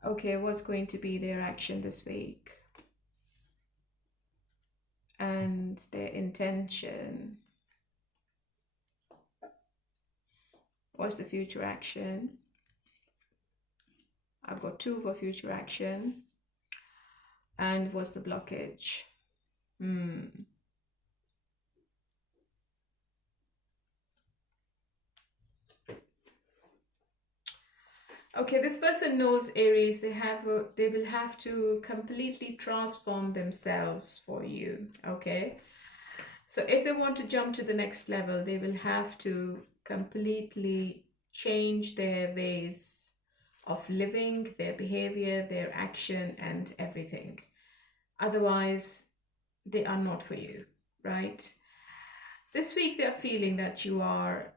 Okay, what's going to be their action this week? And their intention. What's the future action? I've got 2 for future action. And what's the blockage? Okay, this person knows, Aries, they will have to completely transform themselves for you, okay? So if they want to jump to the next level, they will have to completely change their ways of living, their behavior, their action, and everything. Otherwise, they are not for you, right? This week, they're feeling that you are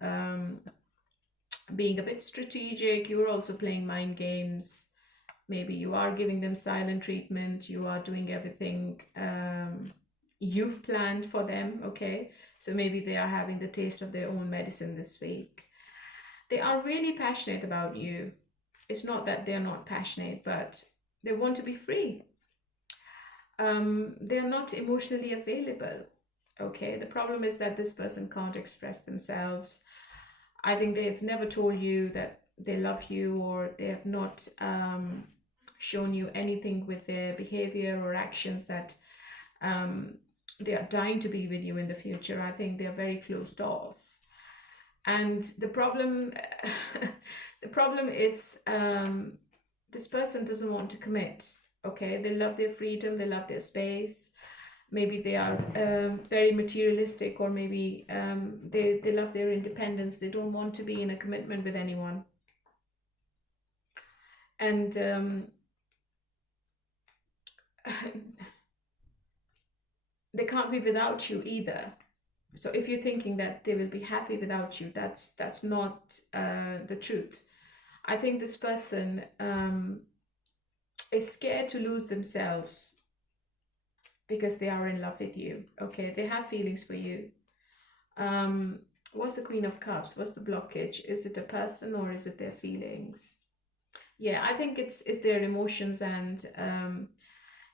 being a bit strategic. You're also playing mind games. Maybe you are giving them silent treatment. You are doing everything you've planned for them, okay? So maybe they are having the taste of their own medicine this week. They are really passionate about you. It's not that they're not passionate, but they want to be free. They're not emotionally available, okay? The problem is that this person can't express themselves. I think they've never told you that they love you, or they have not shown you anything with their behavior or actions that they are dying to be with you in the future. I think they're very closed off. And the problem, the problem is this person doesn't want to commit, okay? They love their freedom, they love their space. Maybe they are very materialistic, or maybe they love their independence. They don't want to be in a commitment with anyone. And they can't be without you either. So if you're thinking that they will be happy without you, that's not the truth. I think this person is scared to lose themselves because they are in love with you. Okay, they have feelings for you. What's the Queen of Cups? What's the blockage? Is it a person or is it their feelings? Yeah, I think it's their emotions, and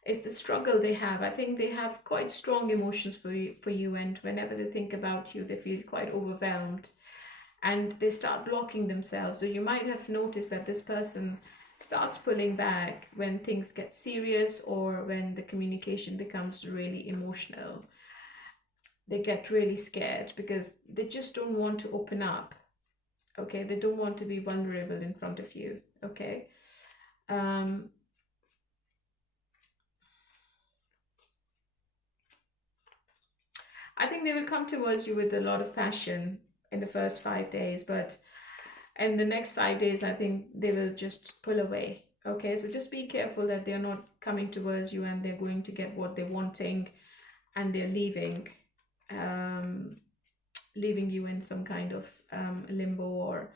it's the struggle they have. I think they have quite strong emotions for you, and whenever they think about you, they feel quite overwhelmed, and they start blocking themselves. So you might have noticed that this person starts pulling back when things get serious or when the communication becomes really emotional. They get really scared because they just don't want to open up. Okay, they don't want to be vulnerable in front of you. Okay. um I think they will come towards you with a lot of passion in the first 5 days, but in the next 5 days, I think they will just pull away. Okay, so just be careful that they're not coming towards you and they're going to get what they're wanting and they're um, leaving you in some kind of limbo, or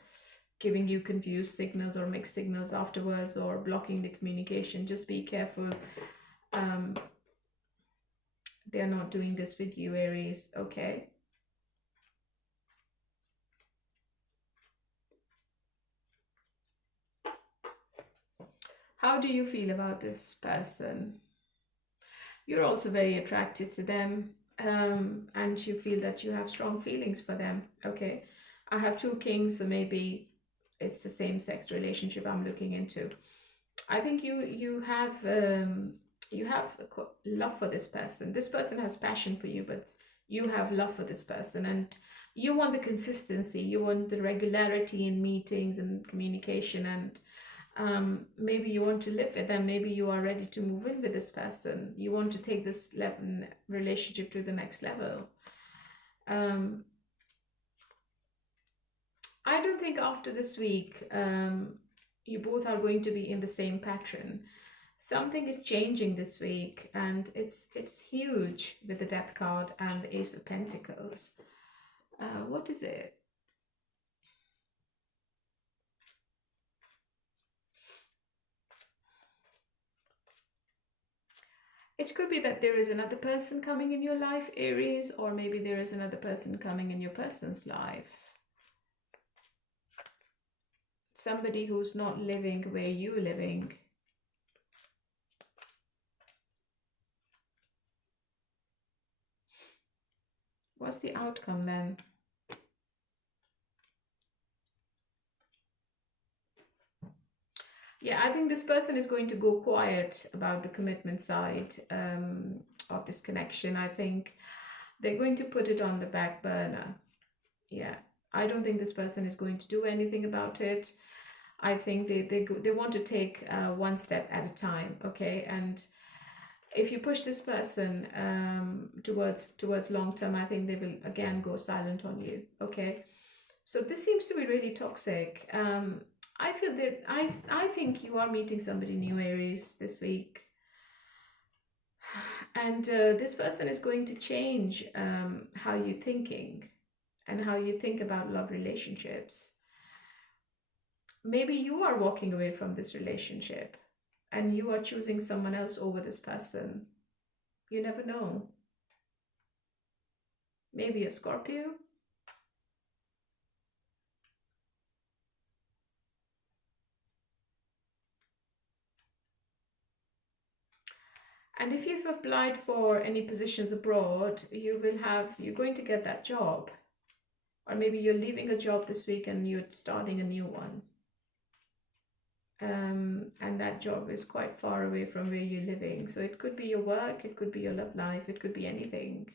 giving you confused signals or mixed signals afterwards, or blocking the communication. Just be careful. Um, they're not doing this with you, Aries. Okay. How do you feel about this person? You're also very attracted to them, and you feel that you have strong feelings for them. Okay. I have two kings, so maybe it's the same sex relationship I'm looking into. I think you have love for this person. This person has passion for you, but you have love for this person, and you want the consistency. You want the regularity in meetings and communication, and maybe you want to live with them. Maybe you are ready to move in with this person. You want to take this relationship to the next level. Um, I don't think after this week, you both are going to be in the same pattern. Something is changing this week, and it's huge with the Death card and the Ace of Pentacles. What is it? It could be that there is another person coming in your life, Aries, or maybe there is another person coming in your person's life. Somebody who's not living where you're living. What's the outcome then? Yeah, I think this person is going to go quiet about the commitment side of this connection. I think they're going to put it on the back burner. Yeah, I don't think this person is going to do anything about it. I think they want to take one step at a time, okay? And if you push this person towards long term, I think they will again go silent on you, okay? So this seems to be really toxic. I feel that I think you are meeting somebody new, Aries, this week. And this person is going to change how you're thinking and how you think about love relationships. Maybe you are walking away from this relationship and you are choosing someone else over this person. You never know. Maybe a Scorpio. And if you've applied for any positions abroad, you're going to get that job. Or maybe you're leaving a job this week and you're starting a new one. And that job is quite far away from where you're living. So it could be your work, it could be your love life, it could be anything.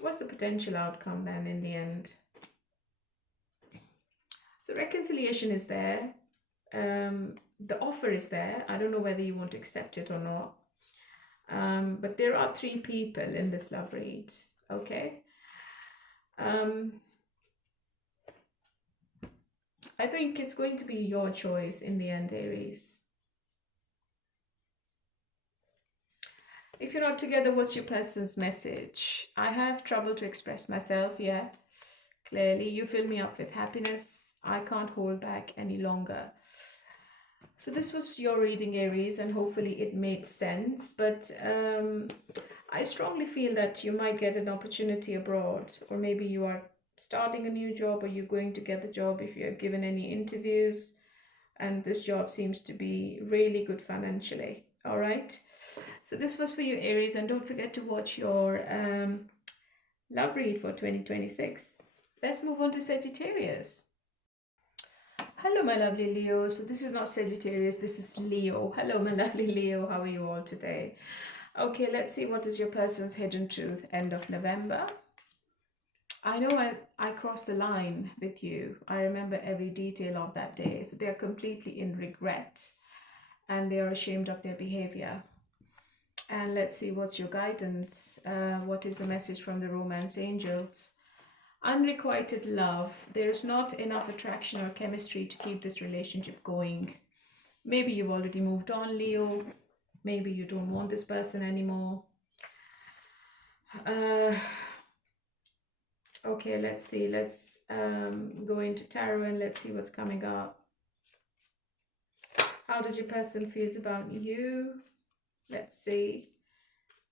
What's the potential outcome then in the end? So reconciliation is there. The offer is there. I don't know whether you want to accept it or not. But there are 3 people in this love read. Okay. I think it's going to be your choice in the end, Aries. If you're not together, what's your person's message? I have trouble to express myself, yeah. clearly. You fill me up with happiness. I can't hold back any longer. So this was your reading, Aries, and hopefully it made sense. But I strongly feel that you might get an opportunity abroad, or maybe you are starting a new job, or you're going to get the job if you're given any interviews. And this job seems to be really good financially. All right. So this was for you, Aries. And don't forget to watch your love read for 2026. Let's move on to Sagittarius. Hello, my lovely Leo. So this is not Sagittarius, this is Leo. Hello, my lovely Leo. How are you all today? Okay, let's see what is your person's hidden truth end of November. I know I crossed the line with you. I remember every detail of that day. So they are completely in regret and they are ashamed of their behavior. And let's see what's your guidance. What is the message from the romance angels? Unrequited love. There's not enough attraction or chemistry to keep this relationship going. Maybe you've already moved on, Leo. Maybe you don't want this person anymore. Okay, let's see. Let's go into tarot and let's see what's coming up. How does your person feels about you? Let's see.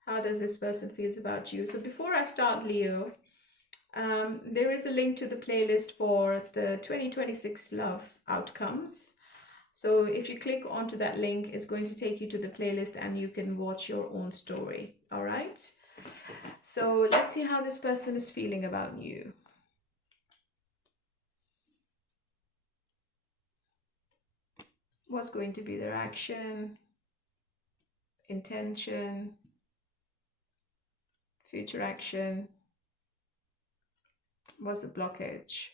How does this person feels about you? So before I start, Leo, there is a link to the playlist for the 2026 love outcomes. So if you click onto that link, it's going to take you to the playlist and you can watch your own story. All right. So let's see how this person is feeling about you. What's going to be their action, intention, future action? What's the blockage?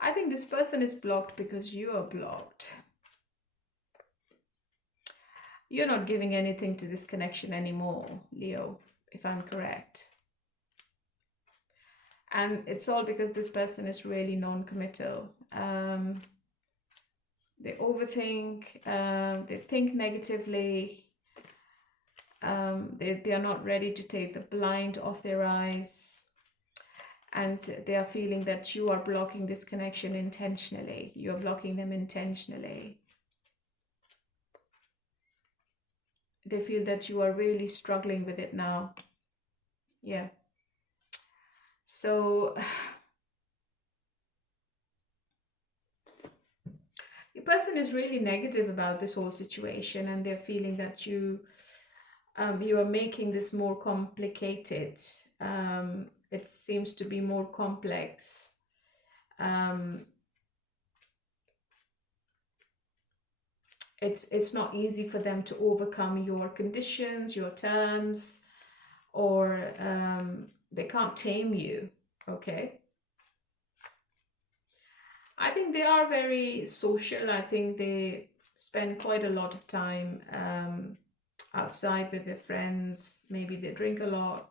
I think this person is blocked because you are blocked. You're not giving anything to this connection anymore, Leo, if I'm correct. And it's all because this person is really non-committal. They overthink, they think negatively. They are not ready to take the blind off their eyes. And they are feeling that you are blocking this connection intentionally. You are blocking them intentionally. They feel that you are really struggling with it now. Yeah. So your person is really negative about this whole situation, and they're feeling that you are making this more complicated. It seems to be more complex. It's not easy for them to overcome your conditions, your terms, or they can't tame you, okay? I think they are very social. I think they spend quite a lot of time outside with their friends. Maybe they drink a lot.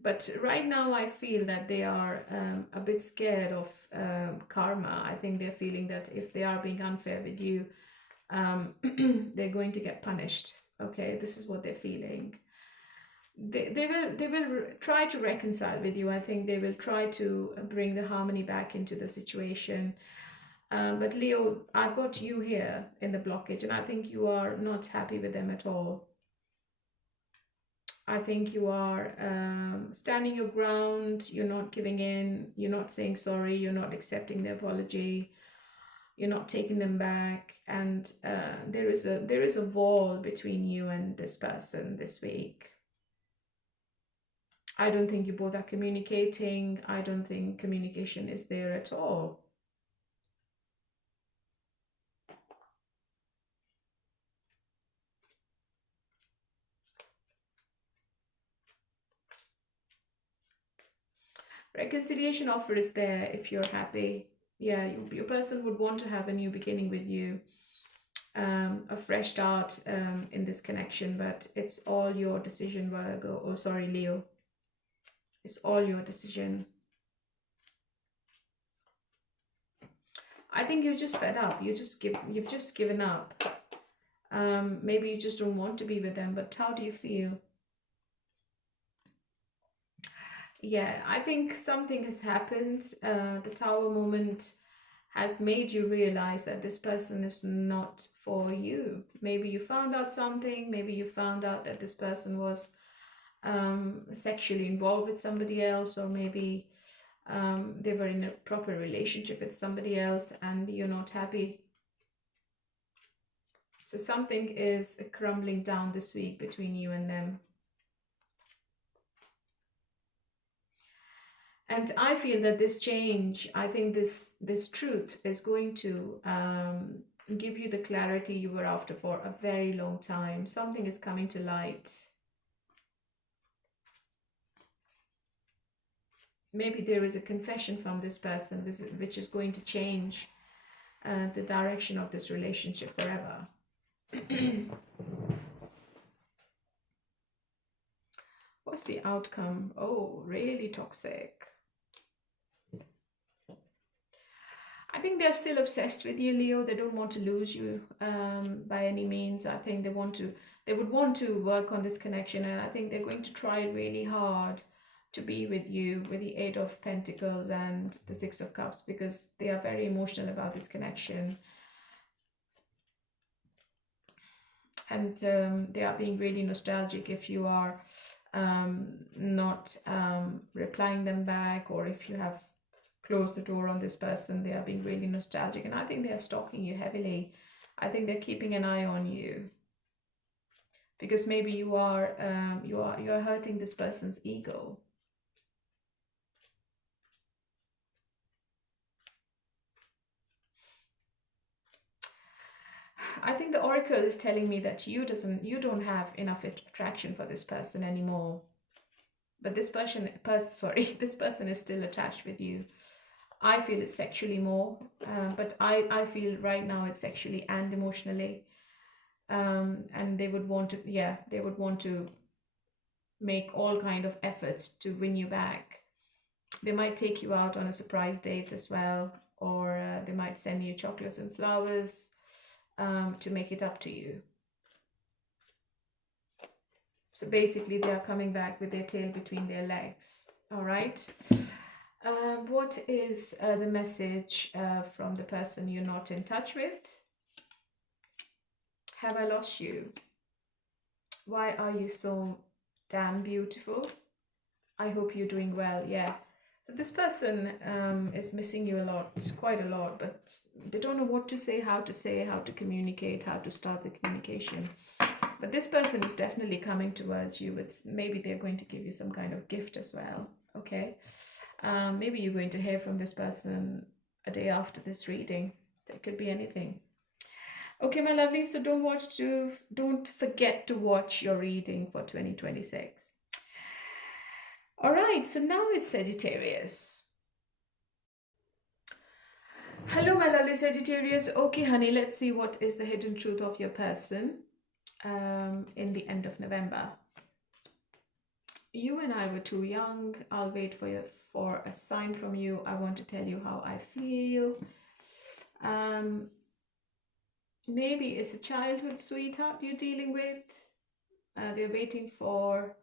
But right now I feel that they are a bit scared of karma. I think they're feeling that if they are being unfair with you, they're going to get punished. Okay, this is what they're feeling. They will try to reconcile with you. I think they will try to bring the harmony back into the situation. But Leo, I've got you here in the blockage, and I think you are not happy with them at all. I think you are standing your ground. You're not giving in. You're not saying sorry. You're not accepting the apology. You're not taking them back. And there is a wall between you and this person this week. I don't think you both are communicating. I don't think communication is there at all. Reconciliation offer is there if you're happy. Yeah, your person would want to have a new beginning with you, a fresh start in this connection, but it's all your decision, Virgo. Oh, sorry, Leo. It's all your decision. I think you're just fed up. You've just given up. Maybe you just don't want to be with them, but how do you feel? Yeah, I think something has happened. The Tower moment has made you realize that this person is not for you. Maybe you found out something, maybe you found out that this person was sexually involved with somebody else, or maybe they were in a proper relationship with somebody else and you're not happy. So something is crumbling down this week between you and them. And I feel that this change, I think this truth is going to give you the clarity you were after for a very long time. Something is coming to light. Maybe there is a confession from this person which is going to change the direction of this relationship forever. What's the outcome? Oh, really toxic. I think they're still obsessed with you, Leo. They don't want to lose you by any means. I think they would want to work on this connection, and I think they're going to try really hard to be with you with the Eight of Pentacles and the Six of Cups, because they are very emotional about this connection. And they are being really nostalgic if you are not replying them back, or if you have closed the door on this person. They are being really nostalgic, and I think they are stalking you heavily. I think they're keeping an eye on you, because maybe you are hurting this person's ego. I think the oracle is telling me that you don't have enough attraction for this person anymore. But this person is still attached with you. I feel it's sexually more, but I feel right now it's sexually and emotionally. And they would want to make all kind of efforts to win you back. They might take you out on a surprise date as well, or they might send you chocolates and flowers to make it up to you. So basically they are coming back with their tail between their legs. All right. What is the message from the person you're not in touch with? Have I lost you? Why are you so damn beautiful? I hope you're doing well. Yeah. So this person is missing you a lot, quite a lot, but they don't know what to say, how to communicate, how to start the communication. But this person is definitely coming towards you. Maybe they're going to give you some kind of gift as well. Okay. Maybe you're going to hear from this person a day after this reading. It could be anything. Okay, my lovely. So don't forget to watch your reading for 2026. All right, so now it's Sagittarius. Hello, my lovely Sagittarius. Okay, honey, let's see what is the hidden truth of your person in the end of November. You and I were too young. I'll wait for a sign from you. I want to tell you how I feel. Maybe it's a childhood sweetheart you're dealing with. They're waiting for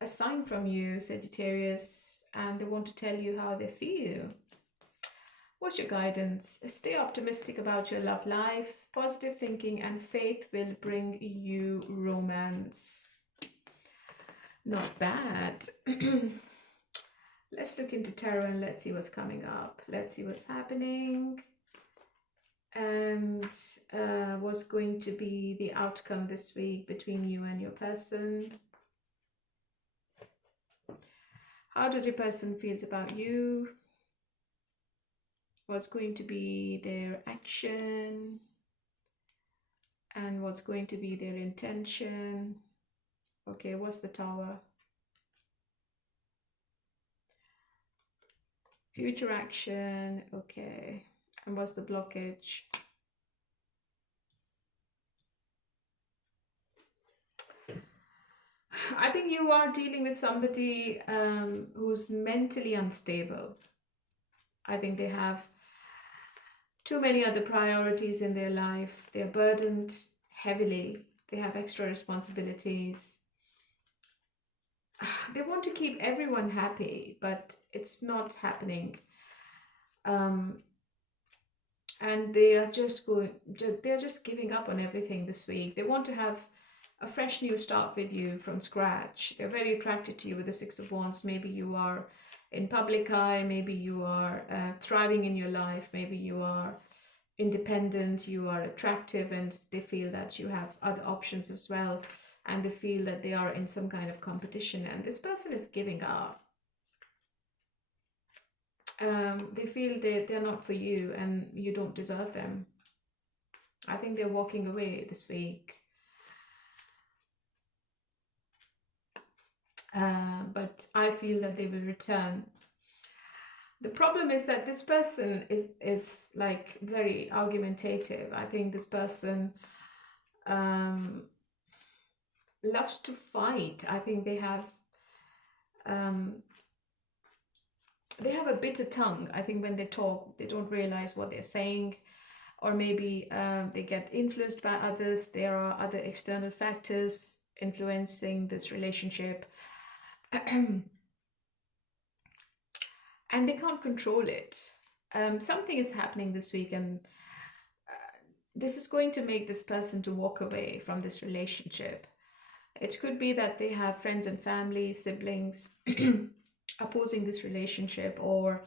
a sign from you, Sagittarius, and they want to tell you how they feel. What's your guidance? Stay optimistic about your love life. Positive thinking and faith will bring you romance. Not bad. Let's look into tarot and let's see what's coming up. Let's see what's happening. And what's going to be the outcome this week between you and your person. How does your person feel about you? What's going to be their action? And what's going to be their intention? Okay, what's the Tower? Future action, okay. And what's the blockage? I think you are dealing with somebody who's mentally unstable. I think they have too many other priorities in their life. They're burdened heavily. They have extra responsibilities. they want to keep everyone happy, but it's not happening. Um, and they are just they're just giving up on everything this week. They want to have a fresh new start with you from scratch. They're very attracted to you with the Six of Wands. Maybe you are in public eye, maybe you are thriving in your life, maybe you are independent, you are attractive, and they feel that you have other options as well, and they feel that they are in some kind of competition, and this person is giving up. They feel they're not for you and you don't deserve them. I think they're walking away this week. But I feel that they will return. The problem is that this person is like very argumentative. I think this person loves to fight. I think they have a bitter tongue. I think when they talk, they don't realize what they're saying, or maybe they get influenced by others. There are other external factors influencing this relationship. And they can't control it. Something is happening this week, and this is going to make this person to walk away from this relationship. It could be that they have friends and family, siblings opposing this relationship, or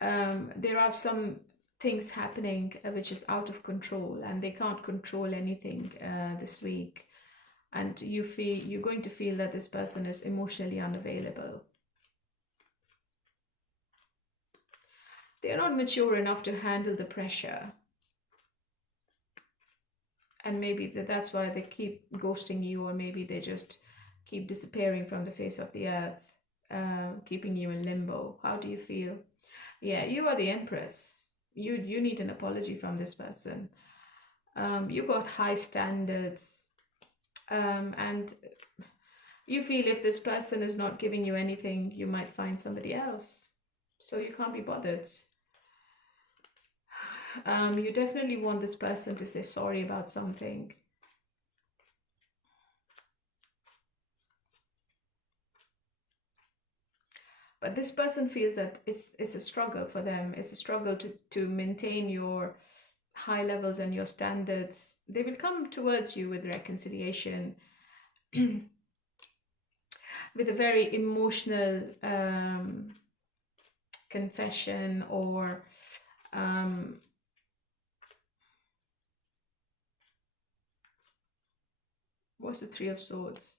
there are some things happening which is out of control, and they can't control anything this week. And you're going to feel that this person is emotionally unavailable. They're not mature enough to handle the pressure. And maybe that's why they keep ghosting you, or maybe they just keep disappearing from the face of the earth, keeping you in limbo. How do you feel? Yeah, you are the Empress. You need an apology from this person. You got high standards, and you feel if this person is not giving you anything, you might find somebody else. So you can't be bothered. You definitely want this person to say sorry about something. But this person feels that it's a struggle for them. It's a struggle to maintain your high levels and your standards. They will come towards you with reconciliation, with a very emotional confession, or what's the Three of Swords?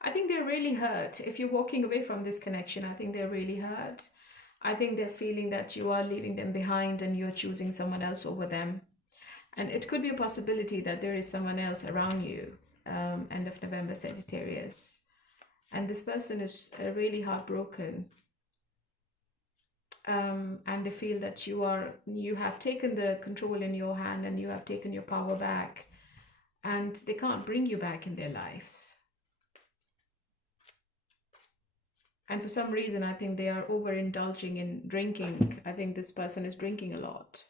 I think they're really hurt. If you're walking away from this connection, I think they're really hurt. I think they're feeling that you are leaving them behind and you're choosing someone else over them. And it could be a possibility that there is someone else around you, end of November, Sagittarius. And this person is really heartbroken. And they feel that you have taken the control in your hand, and you have taken your power back, and they can't bring you back in their life. And for some reason, I think they are overindulging in drinking. I think this person is drinking a lot.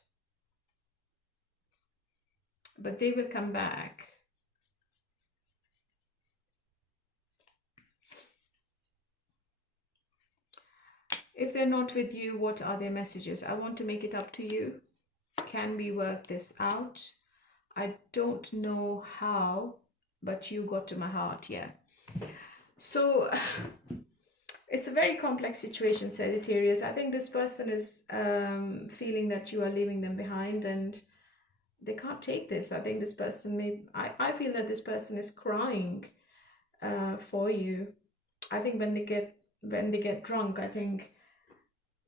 But they will come back. If they're not with you, what are their messages? I want to make it up to you. Can we work this out? I don't know how, but you got to my heart, yeah. So it's a very complex situation, Sagittarius. I think this person is feeling that you are leaving them behind, and they can't take this. I think this person I feel that this person is crying for you. I think when they get drunk, I think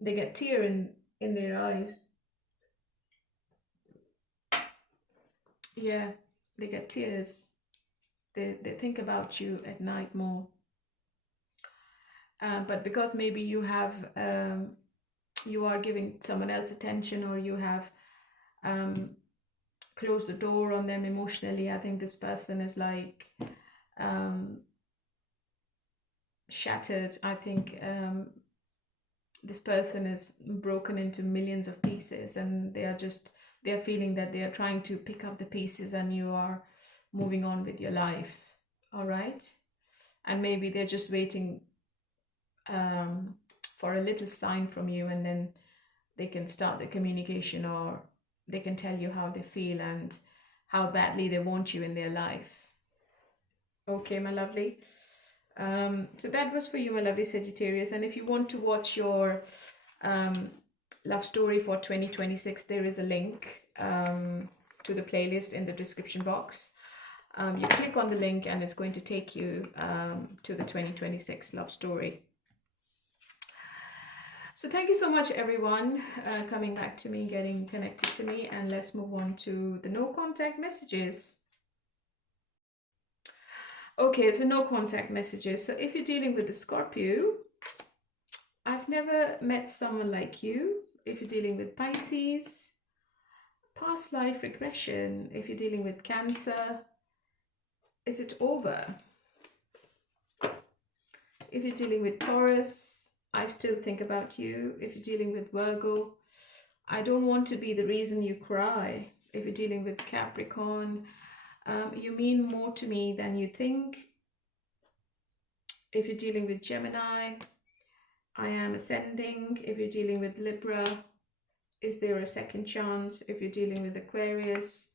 they get tear in their eyes. Yeah, they get tears. They think about you at night more. But because maybe you are giving someone else attention, or you have closed the door on them emotionally, I think this person is like shattered. I think this person is broken into millions of pieces, and they're feeling that they are trying to pick up the pieces and you are moving on with your life. All right. And maybe they're just waiting for a little sign from you, and then they can start the communication, or they can tell you how they feel and how badly they want you in their life. Okay, my lovely. So that was for you, my lovely Sagittarius. And if you want to watch your love story for 2026, there is a link to the playlist in the description box. You click on the link and it's going to take you to the 2026 love story. So thank you so much, everyone, coming back to me, getting connected to me, and let's move on to the no contact messages. Okay, so no contact messages. So if you're dealing with the Scorpio, I've never met someone like you. If you're dealing with Pisces, past life regression. If you're dealing with Cancer, is it over? If you're dealing with Taurus, I still think about you. If you're dealing with Virgo, I don't want to be the reason you cry. If you're dealing with Capricorn, you mean more to me than you think. If you're dealing with Gemini, I am ascending. If you're dealing with Libra, is there a second chance? If you're dealing with Aquarius,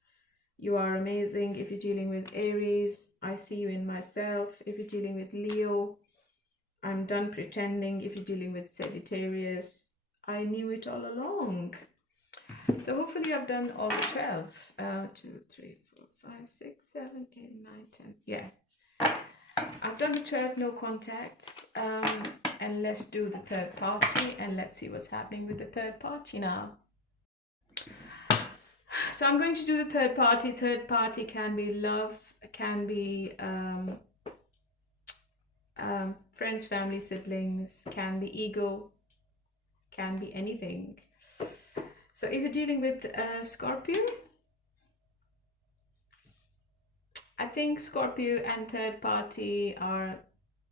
you are amazing. If you're dealing with Aries, I see you in myself. If you're dealing with Leo, I'm done pretending. If you're dealing with Sagittarius, I knew it all along. So hopefully I've done all the 12. 2, 3, 4, 5, 6, 7, 8, 9, 10. Yeah. I've done the 12 no contacts. And let's do the third party, and let's see what's happening with the third party now. So I'm going to do the third party. Third party can be love, can be friends, family, siblings, can be ego, can be anything. So if you're dealing with Scorpio, I think Scorpio and third party are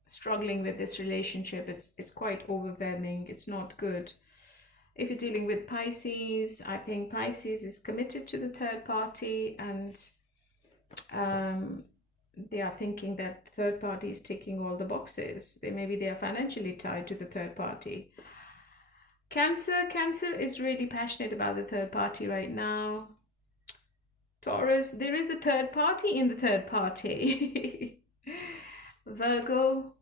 struggling with this relationship. It's quite overwhelming. It's not good. If you're dealing with Pisces, I think Pisces is committed to the third party, and they are thinking that the third party is ticking all the boxes. Maybe they are financially tied to the third party. Cancer is really passionate about the third party right now. Taurus, there is a third party in the third party. Virgo,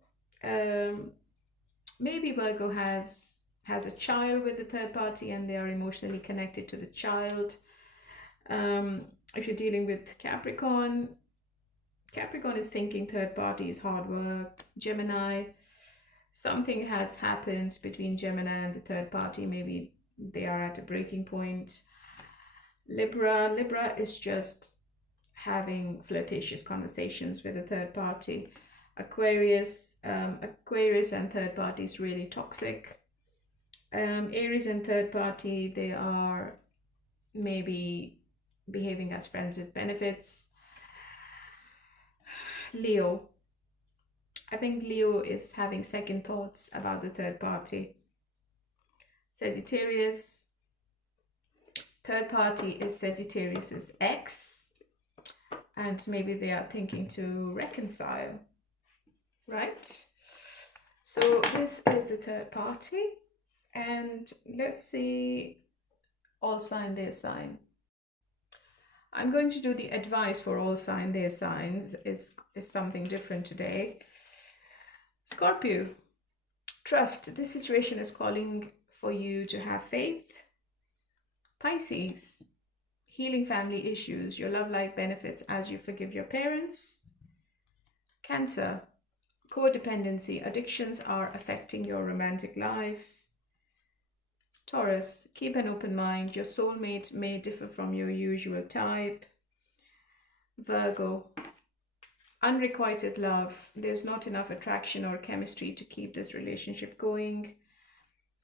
maybe Virgo has a child with the third party and they are emotionally connected to the child. If you're dealing with Capricorn, Capricorn is thinking third party is hard work. Gemini, something has happened between Gemini and the third party. Maybe they are at a breaking point. Libra is just having flirtatious conversations with a third party. Aquarius and third party is really toxic. Aries and third party, they are maybe behaving as friends with benefits. Leo, I think Leo is having second thoughts about the third party. Sagittarius, third party is Sagittarius's ex, and maybe they are thinking to reconcile, right? So this is the third party, and let's see all sign, their sign. I'm going to do the advice for all sign, their signs. It's something different today. Scorpio, trust. This situation is calling for you to have faith. Pisces, healing family issues. Your love life benefits as you forgive your parents. Cancer, codependency. Addictions are affecting your romantic life. Taurus, keep an open mind. Your soulmate may differ from your usual type. Virgo, unrequited love. There's not enough attraction or chemistry to keep this relationship going.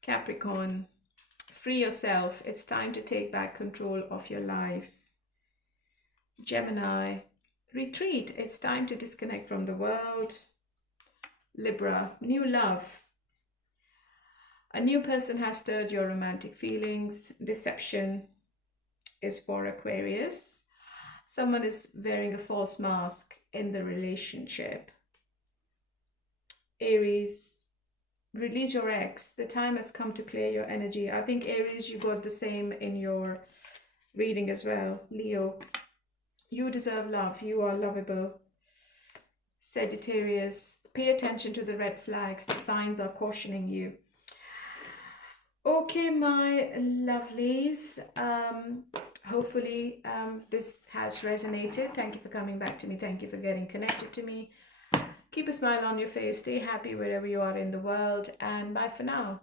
Capricorn, free yourself. It's time to take back control of your life. Gemini, retreat. It's time to disconnect from the world. Libra, new love. A new person has stirred your romantic feelings. Deception is for Aquarius. Someone is wearing a false mask in the relationship. Aries, release your ex. The time has come to clear your energy. I think Aries, you got the same in your reading as well. Leo, you deserve love. You are lovable. Sagittarius, pay attention to the red flags. The signs are cautioning you. Okay, my lovelies. Hopefully this has resonated. Thank you for coming back to me. Thank you for getting connected to me. Keep a smile on your face. Stay happy wherever you are in the world. And bye for now.